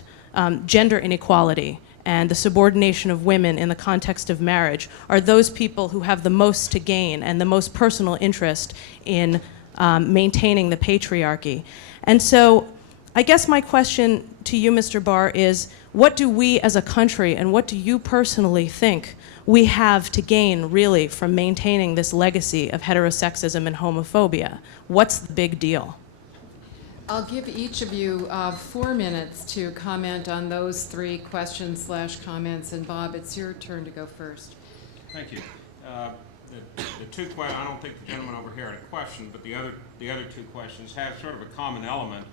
gender inequality and the subordination of women in the context of marriage are those people who have the most to gain and the most personal interest in maintaining the patriarchy. And so I guess my question to you, Mr. Barr, is what do we as a country and what do you personally think we have to gain really from maintaining this legacy of heterosexism and homophobia? What's the big deal? I'll give each of you 4 minutes to comment on those 3 questions / comments. And Bob, it's your turn to go first. Thank you. The two questions, I don't think the gentleman over here had a question, but the other 2 questions have sort of a common element,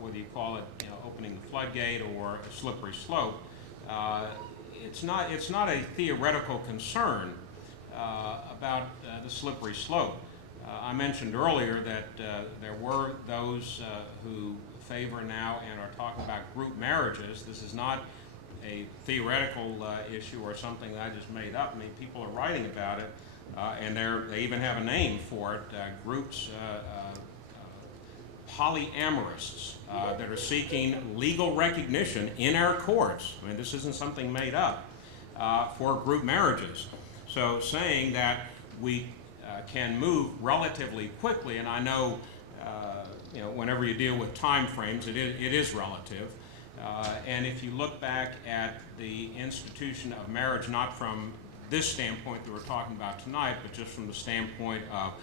whether you call it opening the floodgate or a slippery slope. It's not a theoretical concern about the slippery slope. I mentioned earlier that there were those who favor now and are talking about group marriages. This is not a theoretical issue or something that I just made up. I mean, people are writing about it, and they even have a name for it, groups, polyamorists that are seeking legal recognition in our courts. I mean, this isn't something made up for group marriages. So saying that we can move relatively quickly, and I know, whenever you deal with time frames, it is relative. And if you look back at the institution of marriage, not from this standpoint that we're talking about tonight, but just from the standpoint of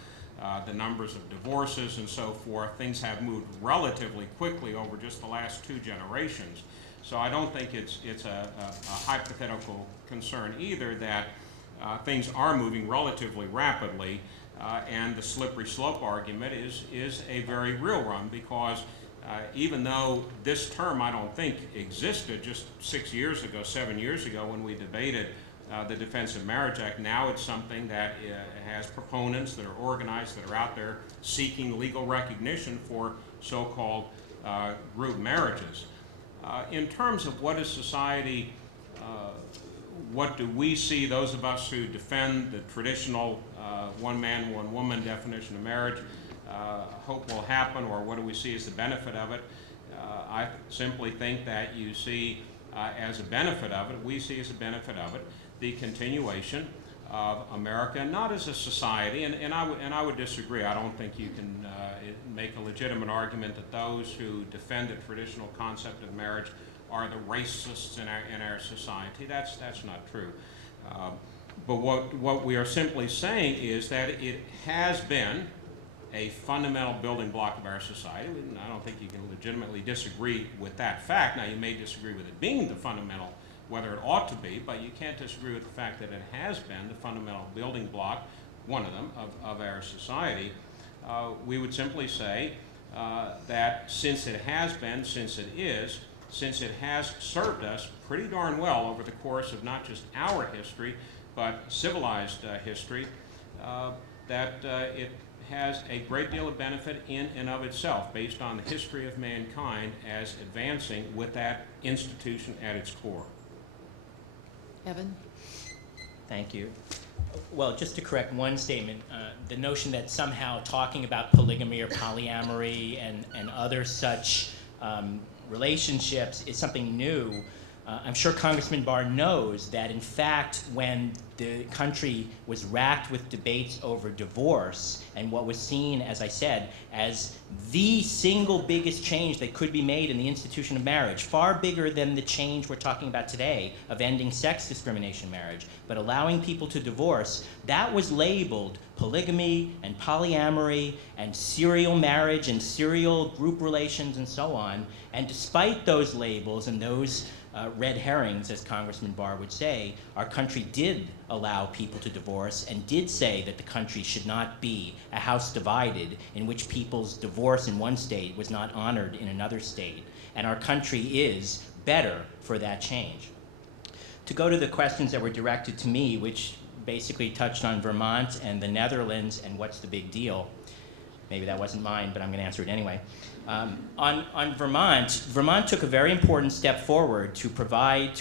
the numbers of divorces and so forth, things have moved relatively quickly over just the last 2 generations. So I don't think it's a hypothetical concern either that things are moving relatively rapidly, and the slippery slope argument is a very real one, because even though this term I don't think existed just 6 years ago, 7 years ago when we debated the Defense of Marriage Act, now it's something that has proponents that are organized, that are out there seeking legal recognition for so-called group marriages. In terms of what is society, what do we see, those of us who defend the traditional one man, one woman definition of marriage, hope will happen, or what do we see as the benefit of it? I simply think that you see as a benefit of it, we see as a benefit of it, the continuation of America, not as a society, and I would disagree. I don't think you can make a legitimate argument that those who defend the traditional concept of marriage are the racists in our society. That's not true. But what we are simply saying is that it has been a fundamental building block of our society. I don't think you can legitimately disagree with that fact. Now, you may disagree with it being the fundamental, whether it ought to be, but you can't disagree with the fact that it has been the fundamental building block, one of them, of our society. We would simply say that since it has been, since it has served us pretty darn well over the course of not just our history, but civilized history, that it has a great deal of benefit in and of itself, based on the history of mankind as advancing with that institution at its core. Evan? Thank you. Well, just to correct one statement, the notion that somehow talking about polygamy or polyamory and other such relationships is something new. I'm sure Congressman Barr knows that, in fact, when the country was racked with debates over divorce and what was seen, as I said, as the single biggest change that could be made in the institution of marriage, far bigger than the change we're talking about today of ending sex discrimination marriage, but allowing people to divorce, that was labeled polygamy and polyamory and serial marriage and serial group relations and so on. And despite those labels and those red herrings, as Congressman Barr would say, our country did allow people to divorce and did say that the country should not be a house divided in which people's divorce in one state was not honored in another state. And our country is better for that change. To go to the questions that were directed to me, which basically touched on Vermont and the Netherlands and what's the big deal. Maybe that wasn't mine, but I'm going to answer it anyway. On Vermont took a very important step forward to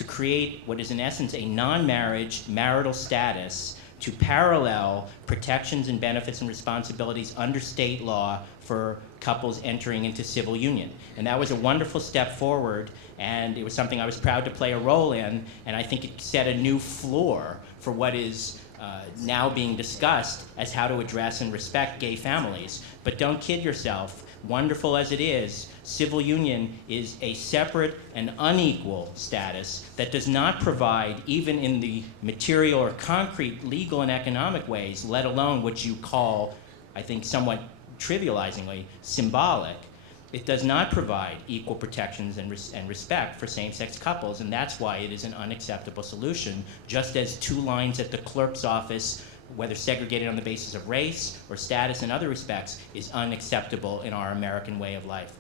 create what is in essence a non-marriage marital status to parallel protections and benefits and responsibilities under state law for couples entering into civil union. And that was a wonderful step forward, and it was something I was proud to play a role in, and I think it set a new floor for what is now being discussed as how to address and respect gay families. But don't kid yourself. wonderful as it is, civil union is a separate and unequal status that does not provide, even in the material or concrete legal and economic ways, let alone what you call, I think somewhat trivializingly, symbolic. It does not provide equal protections and respect for same-sex couples, and that's why it is an unacceptable solution, just as 2 lines at the clerk's office, whether segregated on the basis of race or status in other respects, is unacceptable in our American way of life.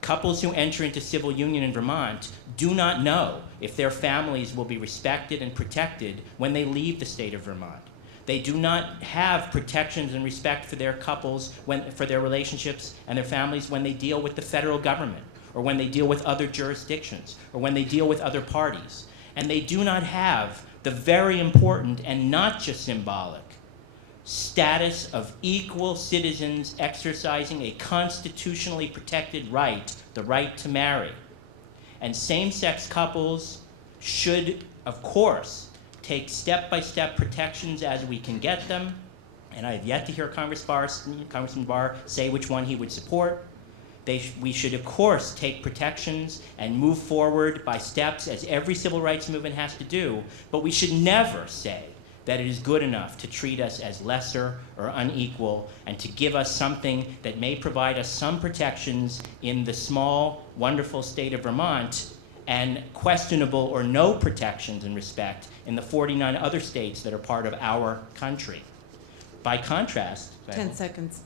Couples who enter into civil union in Vermont do not know if their families will be respected and protected when they leave the state of Vermont. They do not have protections and respect for their couples, for their relationships and their families when they deal with the federal government, or when they deal with other jurisdictions, or when they deal with other parties. And they do not have the very important and not just symbolic status of equal citizens exercising a constitutionally protected right, the right to marry. And same-sex couples should, of course, take step-by-step protections as we can get them. And I have yet to hear Congressman Barr say which one he would support. We should, of course, take protections and move forward by steps, as every civil rights movement has to do, but we should never say that it is good enough to treat us as lesser or unequal and to give us something that may provide us some protections in the small, wonderful state of Vermont and questionable or no protections and respect in the 49 other states that are part of our country. By contrast, 10 seconds.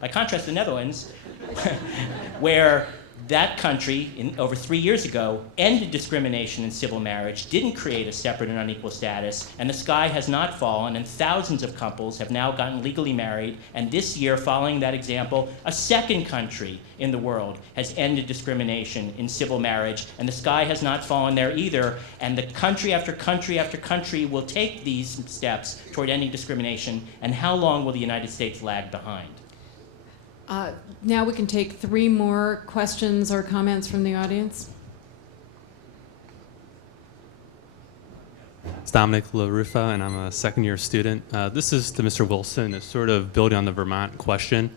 By contrast, the Netherlands, where that country, over 3 years ago, ended discrimination in civil marriage, didn't create a separate and unequal status, and the sky has not fallen, and thousands of couples have now gotten legally married, and this year, following that example, a second country in the world has ended discrimination in civil marriage, and the sky has not fallen there either, and the country after country after country will take these steps toward ending discrimination, and how long will the United States lag behind? Now we can take 3 more questions or comments from the audience. It's Dominic LaRufa, and I'm a second-year student. This is to Mr. Wolfson. It's sort of building on the Vermont question.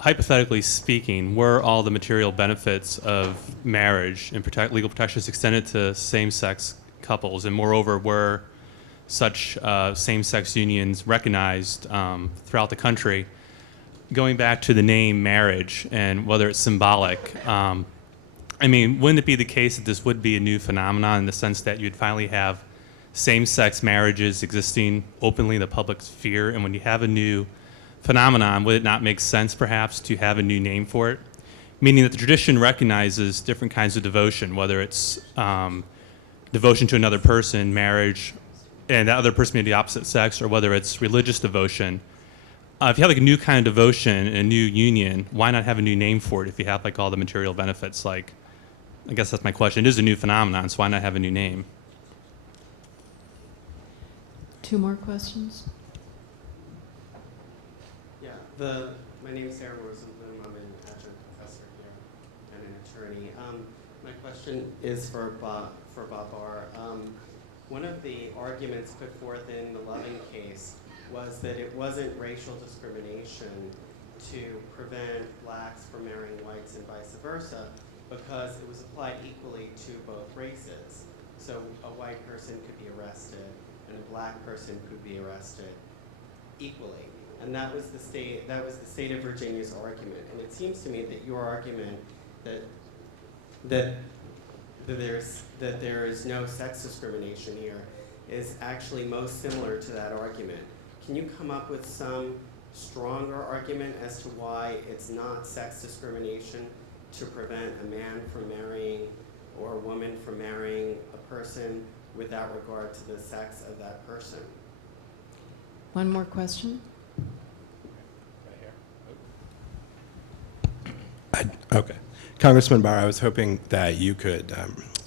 Hypothetically speaking, were all the material benefits of marriage and legal protections extended to same-sex couples, and moreover, were such same-sex unions recognized throughout the country, going back to the name marriage and whether it's symbolic, I mean, wouldn't it be the case that this would be a new phenomenon in the sense that you'd finally have same-sex marriages existing openly in the public sphere? And when you have a new phenomenon, would it not make sense perhaps to have a new name for it? Meaning that the tradition recognizes different kinds of devotion, whether it's devotion to another person, marriage, and that other person may be the opposite sex, or whether it's religious devotion. If you have like a new kind of devotion and a new union, why not have a new name for it if you have like all the material benefits? Like, I guess that's my question. It is a new phenomenon, so why not have a new name? 2 more questions. Yeah, my name is Sarah Rosenblum. I'm an adjunct professor here and an attorney. My question is for Bob Barr. One of the arguments put forth in the Loving case was that it wasn't racial discrimination to prevent blacks from marrying whites and vice versa because it was applied equally to both races. So a white person could be arrested and a black person could be arrested equally. And that was the state of Virginia's argument. And it seems to me that your argument that there is no sex discrimination here is actually most similar to that argument. Can you come up with some stronger argument as to why it's not sex discrimination to prevent a man from marrying or a woman from marrying a person without regard to the sex of that person? 1 more question. Okay. Congressman Barr, I was hoping that you could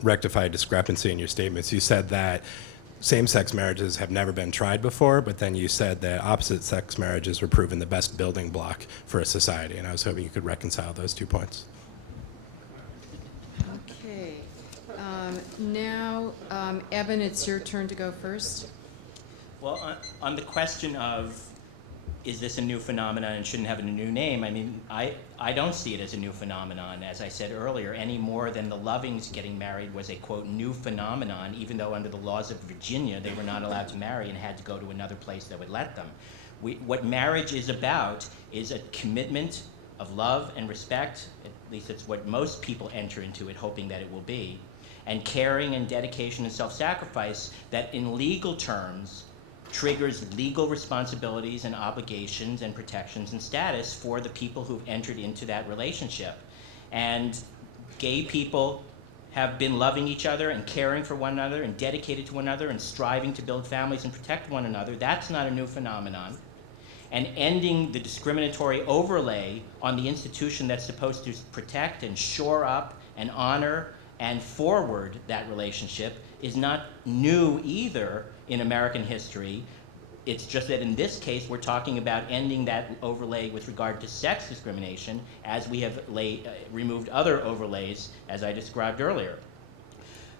rectify a discrepancy in your statements. You said that same-sex marriages have never been tried before, but then you said that opposite-sex marriages were proven the best building block for a society, and I was hoping you could reconcile those 2 points. Okay. Now, Evan, it's your turn to go first. Well, on the question of is this a new phenomenon and shouldn't have a new name? I mean, I don't see it as a new phenomenon, as I said earlier, any more than the Lovings getting married was a, quote, new phenomenon, even though under the laws of Virginia they were not allowed to marry and had to go to another place that would let them. What marriage is about is a commitment of love and respect, at least it's what most people enter into it hoping that it will be, and caring and dedication and self-sacrifice that in legal terms triggers legal responsibilities and obligations and protections and status for the people who've entered into that relationship. And gay people have been loving each other and caring for one another and dedicated to one another and striving to build families and protect one another. That's not a new phenomenon. And ending the discriminatory overlay on the institution that's supposed to protect and shore up and honor and forward that relationship is not new either in American history. It's just that in this case, we're talking about ending that overlay with regard to sex discrimination, as we have removed other overlays, as I described earlier.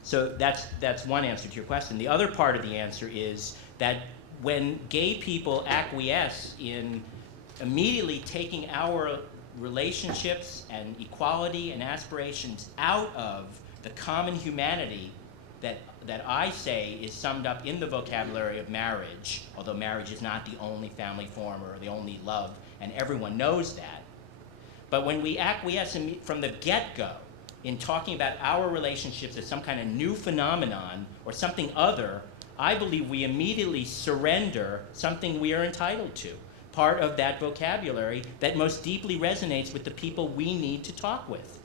So that's one answer to your question. The other part of the answer is that when gay people acquiesce in immediately taking our relationships and equality and aspirations out of the common humanity that I say is summed up in the vocabulary of marriage, although marriage is not the only family form or the only love, and everyone knows that. But when we acquiesce from the get-go in talking about our relationships as some kind of new phenomenon or something other, I believe we immediately surrender something we are entitled to, part of that vocabulary that most deeply resonates with the people we need to talk with.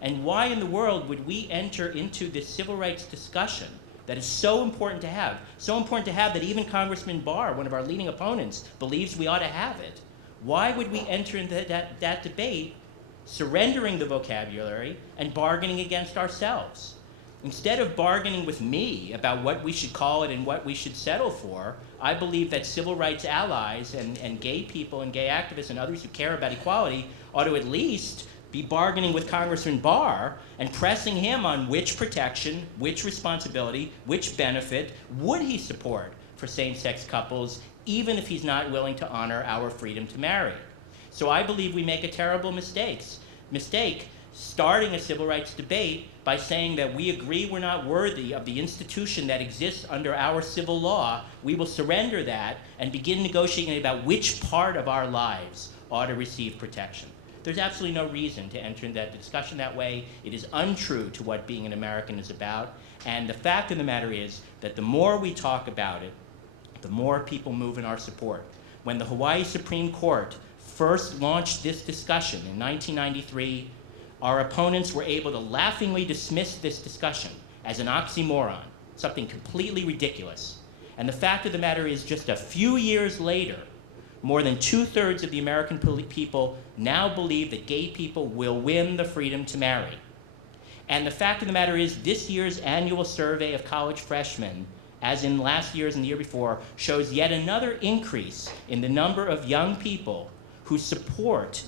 And why in the world would we enter into this civil rights discussion that is so important to have that even Congressman Barr, one of our leading opponents, believes we ought to have it? Why would we enter into that debate surrendering the vocabulary and bargaining against ourselves? Instead of bargaining with me about what we should call it and what we should settle for, I believe that civil rights allies and gay people and gay activists and others who care about equality ought to at least be bargaining with Congressman Barr and pressing him on which protection, which responsibility, which benefit would he support for same-sex couples, even if he's not willing to honor our freedom to marry. So I believe we make a terrible mistake starting a civil rights debate by saying that we agree we're not worthy of the institution that exists under our civil law. We will surrender that and begin negotiating about which part of our lives ought to receive protection. There's absolutely no reason to enter into that discussion that way. It is untrue to what being an American is about. And the fact of the matter is that the more we talk about it, the more people move in our support. When the Hawaii Supreme Court first launched this discussion in 1993, our opponents were able to laughingly dismiss this discussion as an oxymoron, something completely ridiculous. And the fact of the matter is, just a few years later, more than 2/3 of the American people now believe that gay people will win the freedom to marry. And the fact of the matter is, this year's annual survey of college freshmen, as in last year's and the year before, shows yet another increase in the number of young people who support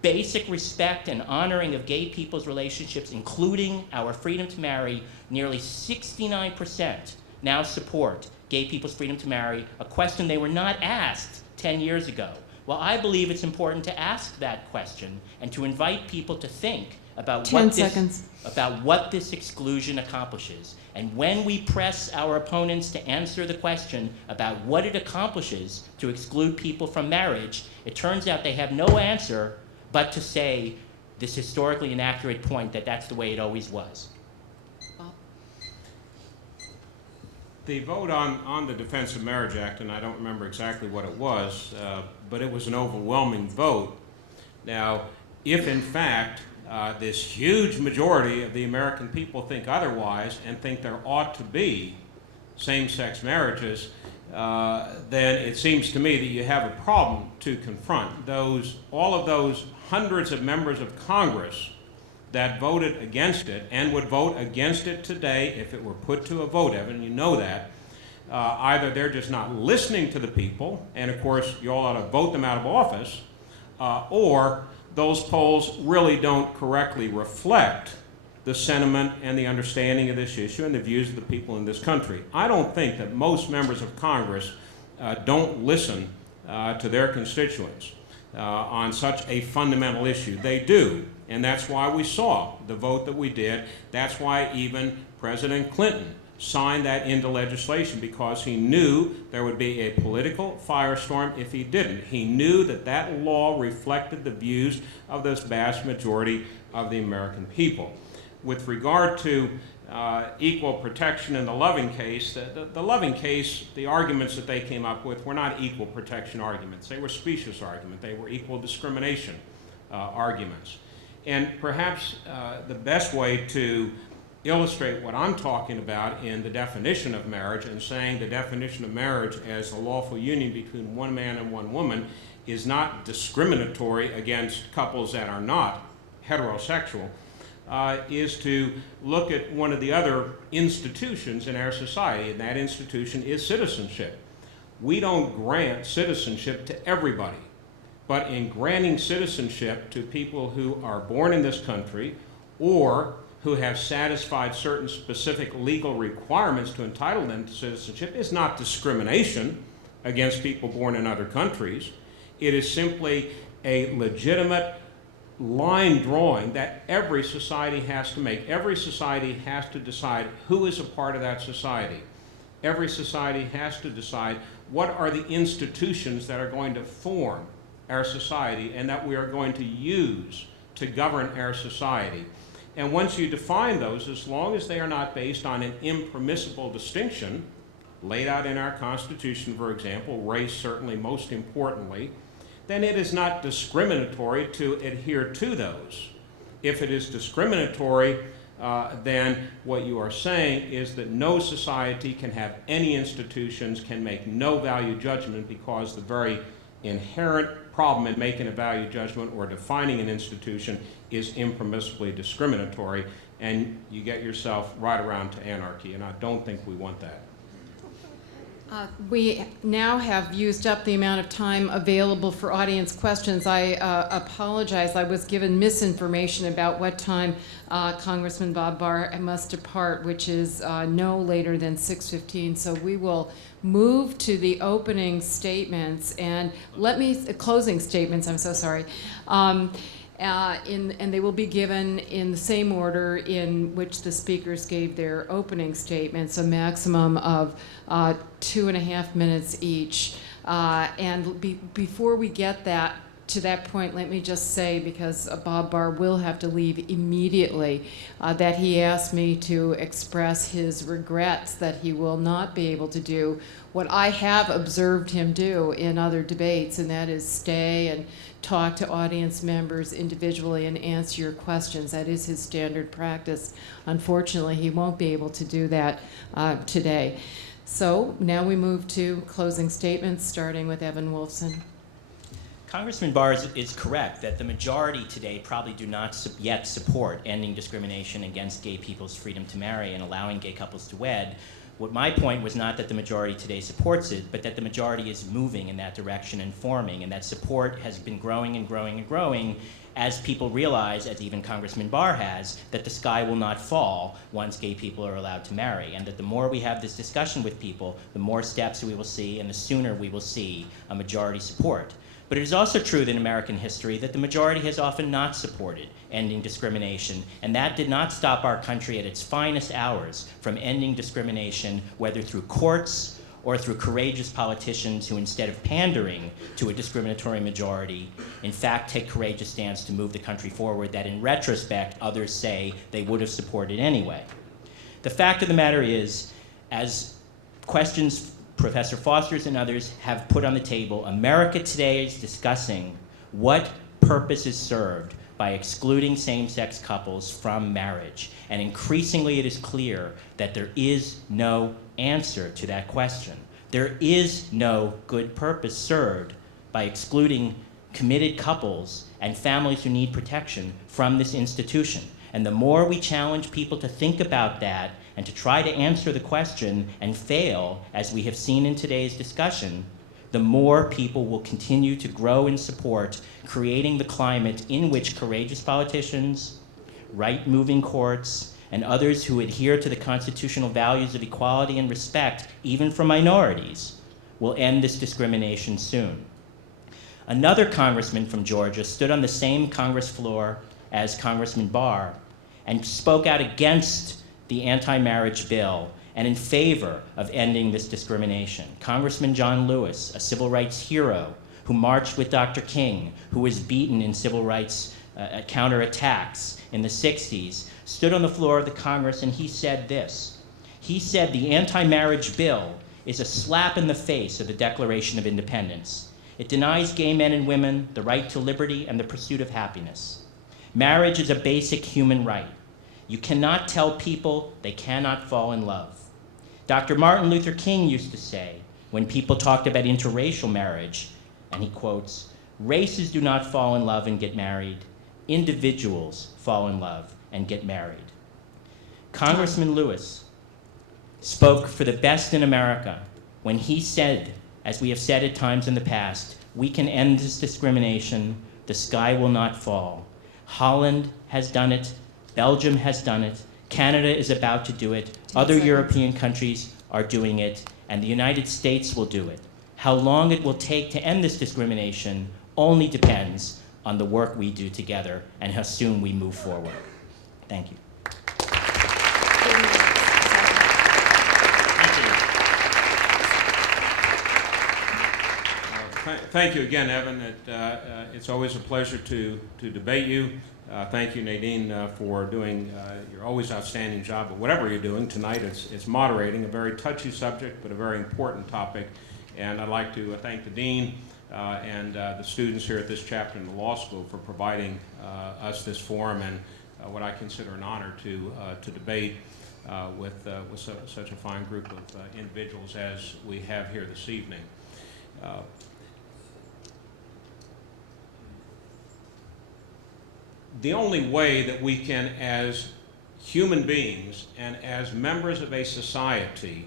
basic respect and honoring of gay people's relationships, including our freedom to marry. Nearly 69% now support gay people's freedom to marry, a question they were not asked 10 years ago. Well, I believe it's important to ask that question and to invite people to think about what this exclusion accomplishes. And when we press our opponents to answer the question about what it accomplishes to exclude people from marriage, it turns out they have no answer but to say this historically inaccurate point that that's the way it always was. The vote on the Defense of Marriage Act, and I don't remember exactly what it was, but it was an overwhelming vote. Now, if in fact this huge majority of the American people think otherwise and think there ought to be same-sex marriages, then it seems to me that you have a problem to confront. All of those hundreds of members of Congress that voted against it and would vote against it today if it were put to a vote, Evan, you know that. Either they're just not listening to the people, and of course you all ought to vote them out of office, or those polls really don't correctly reflect the sentiment and the understanding of this issue and the views of the people in this country. I don't think that most members of Congress don't listen to their constituents on such a fundamental issue. They do, and that's why we saw the vote that we did. That's why even President Clinton signed that into legislation, because he knew there would be a political firestorm if he didn't. He knew that that law reflected the views of this vast majority of the American people. With regard to equal protection in the Loving case, the Loving case, the arguments that they came up with were not equal protection arguments. They were specious arguments. They were equal discrimination arguments. And perhaps the best way to illustrate what I'm talking about in the definition of marriage, and saying the definition of marriage as a lawful union between one man and one woman is not discriminatory against couples that are not heterosexual, is to look at one of the other institutions in our society, and that institution is citizenship. We don't grant citizenship to everybody, but in granting citizenship to people who are born in this country or who have satisfied certain specific legal requirements to entitle them to citizenship is not discrimination against people born in other countries. It is simply a legitimate line drawing that every society has to make. Every society has to decide who is a part of that society. Every society has to decide what are the institutions that are going to form our society and that we are going to use to govern our society. And once you define those, as long as they are not based on an impermissible distinction, laid out in our Constitution, for example, race certainly most importantly, then it is not discriminatory to adhere to those. If it is discriminatory, then what you are saying is that no society can have any institutions, can make no value judgment, because the very inherent problem in making a value judgment or defining an institution is impermissibly discriminatory, and you get yourself right around to anarchy, and I don't think we want that. We now have used up the amount of time available for audience questions. I apologize. I was given misinformation about what time Congressman Bob Barr must depart, which is no later than 6:15. So we will move to the opening statements and closing statements. I'm so sorry. And they will be given in the same order in which the speakers gave their opening statements, a maximum of 2.5 minutes each. Before we get to that point, let me just say, because Bob Barr will have to leave immediately, that he asked me to express his regrets that he will not be able to do what I have observed him do in other debates, and that is stay and talk to audience members individually and answer your questions. That is his standard practice. Unfortunately, he won't be able to do that today. So now we move to closing statements, starting with Evan Wolfson. Congressman Barr is correct that the majority today probably do not yet support ending discrimination against gay people's freedom to marry and allowing gay couples to wed. What my point was not that the majority today supports it, but that the majority is moving in that direction and forming, and that support has been growing and growing and growing as people realize, as even Congressman Barr has, that the sky will not fall once gay people are allowed to marry, and that the more we have this discussion with people, the more steps we will see, and the sooner we will see a majority support. But it is also true that in American history that the majority has often not supported ending discrimination, and that did not stop our country at its finest hours from ending discrimination, whether through courts or through courageous politicians who, instead of pandering to a discriminatory majority, in fact take courageous stance to move the country forward that in retrospect others say they would have supported anyway. The fact of the matter is, as questions Professor Foster's and others have put on the table, America today is discussing what purpose is served by excluding same-sex couples from marriage. And increasingly it is clear that there is no answer to that question. There is no good purpose served by excluding committed couples and families who need protection from this institution. And the more we challenge people to think about that and to try to answer the question and fail, as we have seen in today's discussion, the more people will continue to grow in support, creating the climate in which courageous politicians, right-moving courts, and others who adhere to the constitutional values of equality and respect, even for minorities, will end this discrimination soon. Another congressman from Georgia stood on the same Congress floor as Congressman Barr and spoke out against the anti-marriage bill and in favor of ending this discrimination. Congressman John Lewis, a civil rights hero who marched with Dr. King, who was beaten in civil rights counterattacks in the 60s, stood on the floor of the Congress and he said this. He said the anti-marriage bill is a slap in the face of the Declaration of Independence. It denies gay men and women the right to liberty and the pursuit of happiness. Marriage is a basic human right. You cannot tell people they cannot fall in love. Dr. Martin Luther King used to say, when people talked about interracial marriage, and he quotes, "Races do not fall in love and get married. Individuals fall in love and get married." Congressman Lewis spoke for the best in America when he said, as we have said at times in the past, we can end this discrimination, the sky will not fall. Holland has done it, Belgium has done it, Canada is about to do it, other European countries are doing it, and the United States will do it. How long it will take to end this discrimination only depends on the work we do together and how soon we move forward. Thank you. Thank you again, Evan. It's always a pleasure to debate you. Thank you, Nadine, for doing your always outstanding job of whatever you're doing. Tonight it's moderating a very touchy subject, but a very important topic. And I'd like to thank the Dean and the students here at this chapter in the law school for providing us this forum and what I consider an honor to debate with such a fine group of individuals as we have here this evening. The only way that we can, as human beings and as members of a society,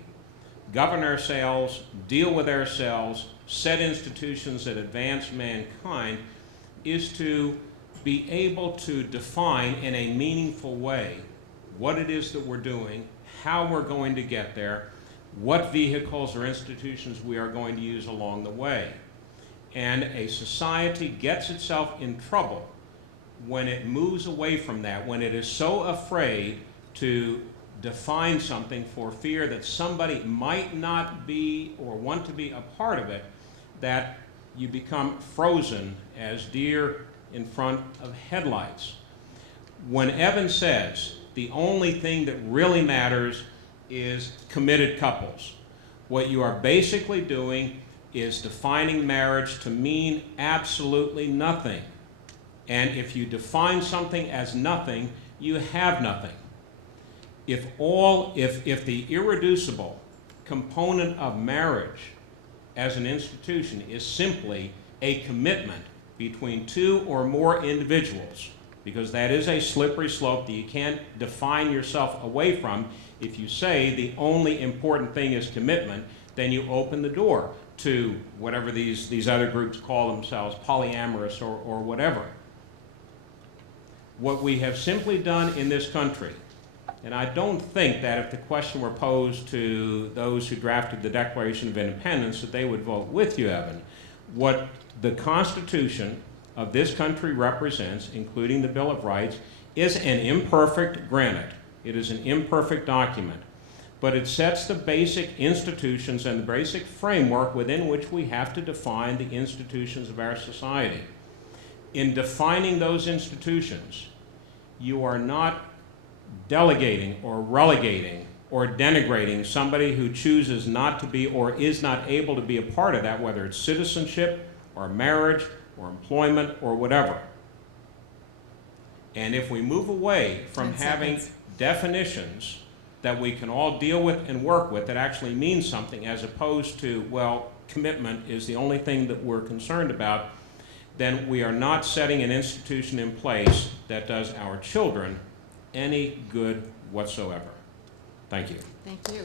govern ourselves, deal with ourselves, set institutions that advance mankind, is to be able to define in a meaningful way what it is that we're doing, how we're going to get there, what vehicles or institutions we are going to use along the way. And a society gets itself in trouble when it moves away from that, when it is so afraid to define something for fear that somebody might not be or want to be a part of it, that you become frozen as deer in front of headlights. When Evan says the only thing that really matters is committed couples, what you are basically doing is defining marriage to mean absolutely nothing. And if you define something as nothing, you have nothing. If the irreducible component of marriage as an institution is simply a commitment between two or more individuals, because that is a slippery slope that you can't define yourself away from. If you say the only important thing is commitment, then you open the door to whatever these other groups call themselves, polyamorous or whatever. What we have simply done in this country, and I don't think that if the question were posed to those who drafted the Declaration of Independence that they would vote with you, Evan. What the Constitution of this country represents, including the Bill of Rights, is an imperfect, granted, it is an imperfect document, but it sets the basic institutions and the basic framework within which we have to define the institutions of our society. In defining those institutions, you are not delegating or relegating or denigrating somebody who chooses not to be or is not able to be a part of that, whether it's citizenship or marriage or employment or whatever. And if we move away from having definitions that we can all deal with and work with that actually mean something, as opposed to, well, commitment is the only thing that we're concerned about, then we are not setting an institution in place that does our children any good whatsoever. Thank you. Thank you.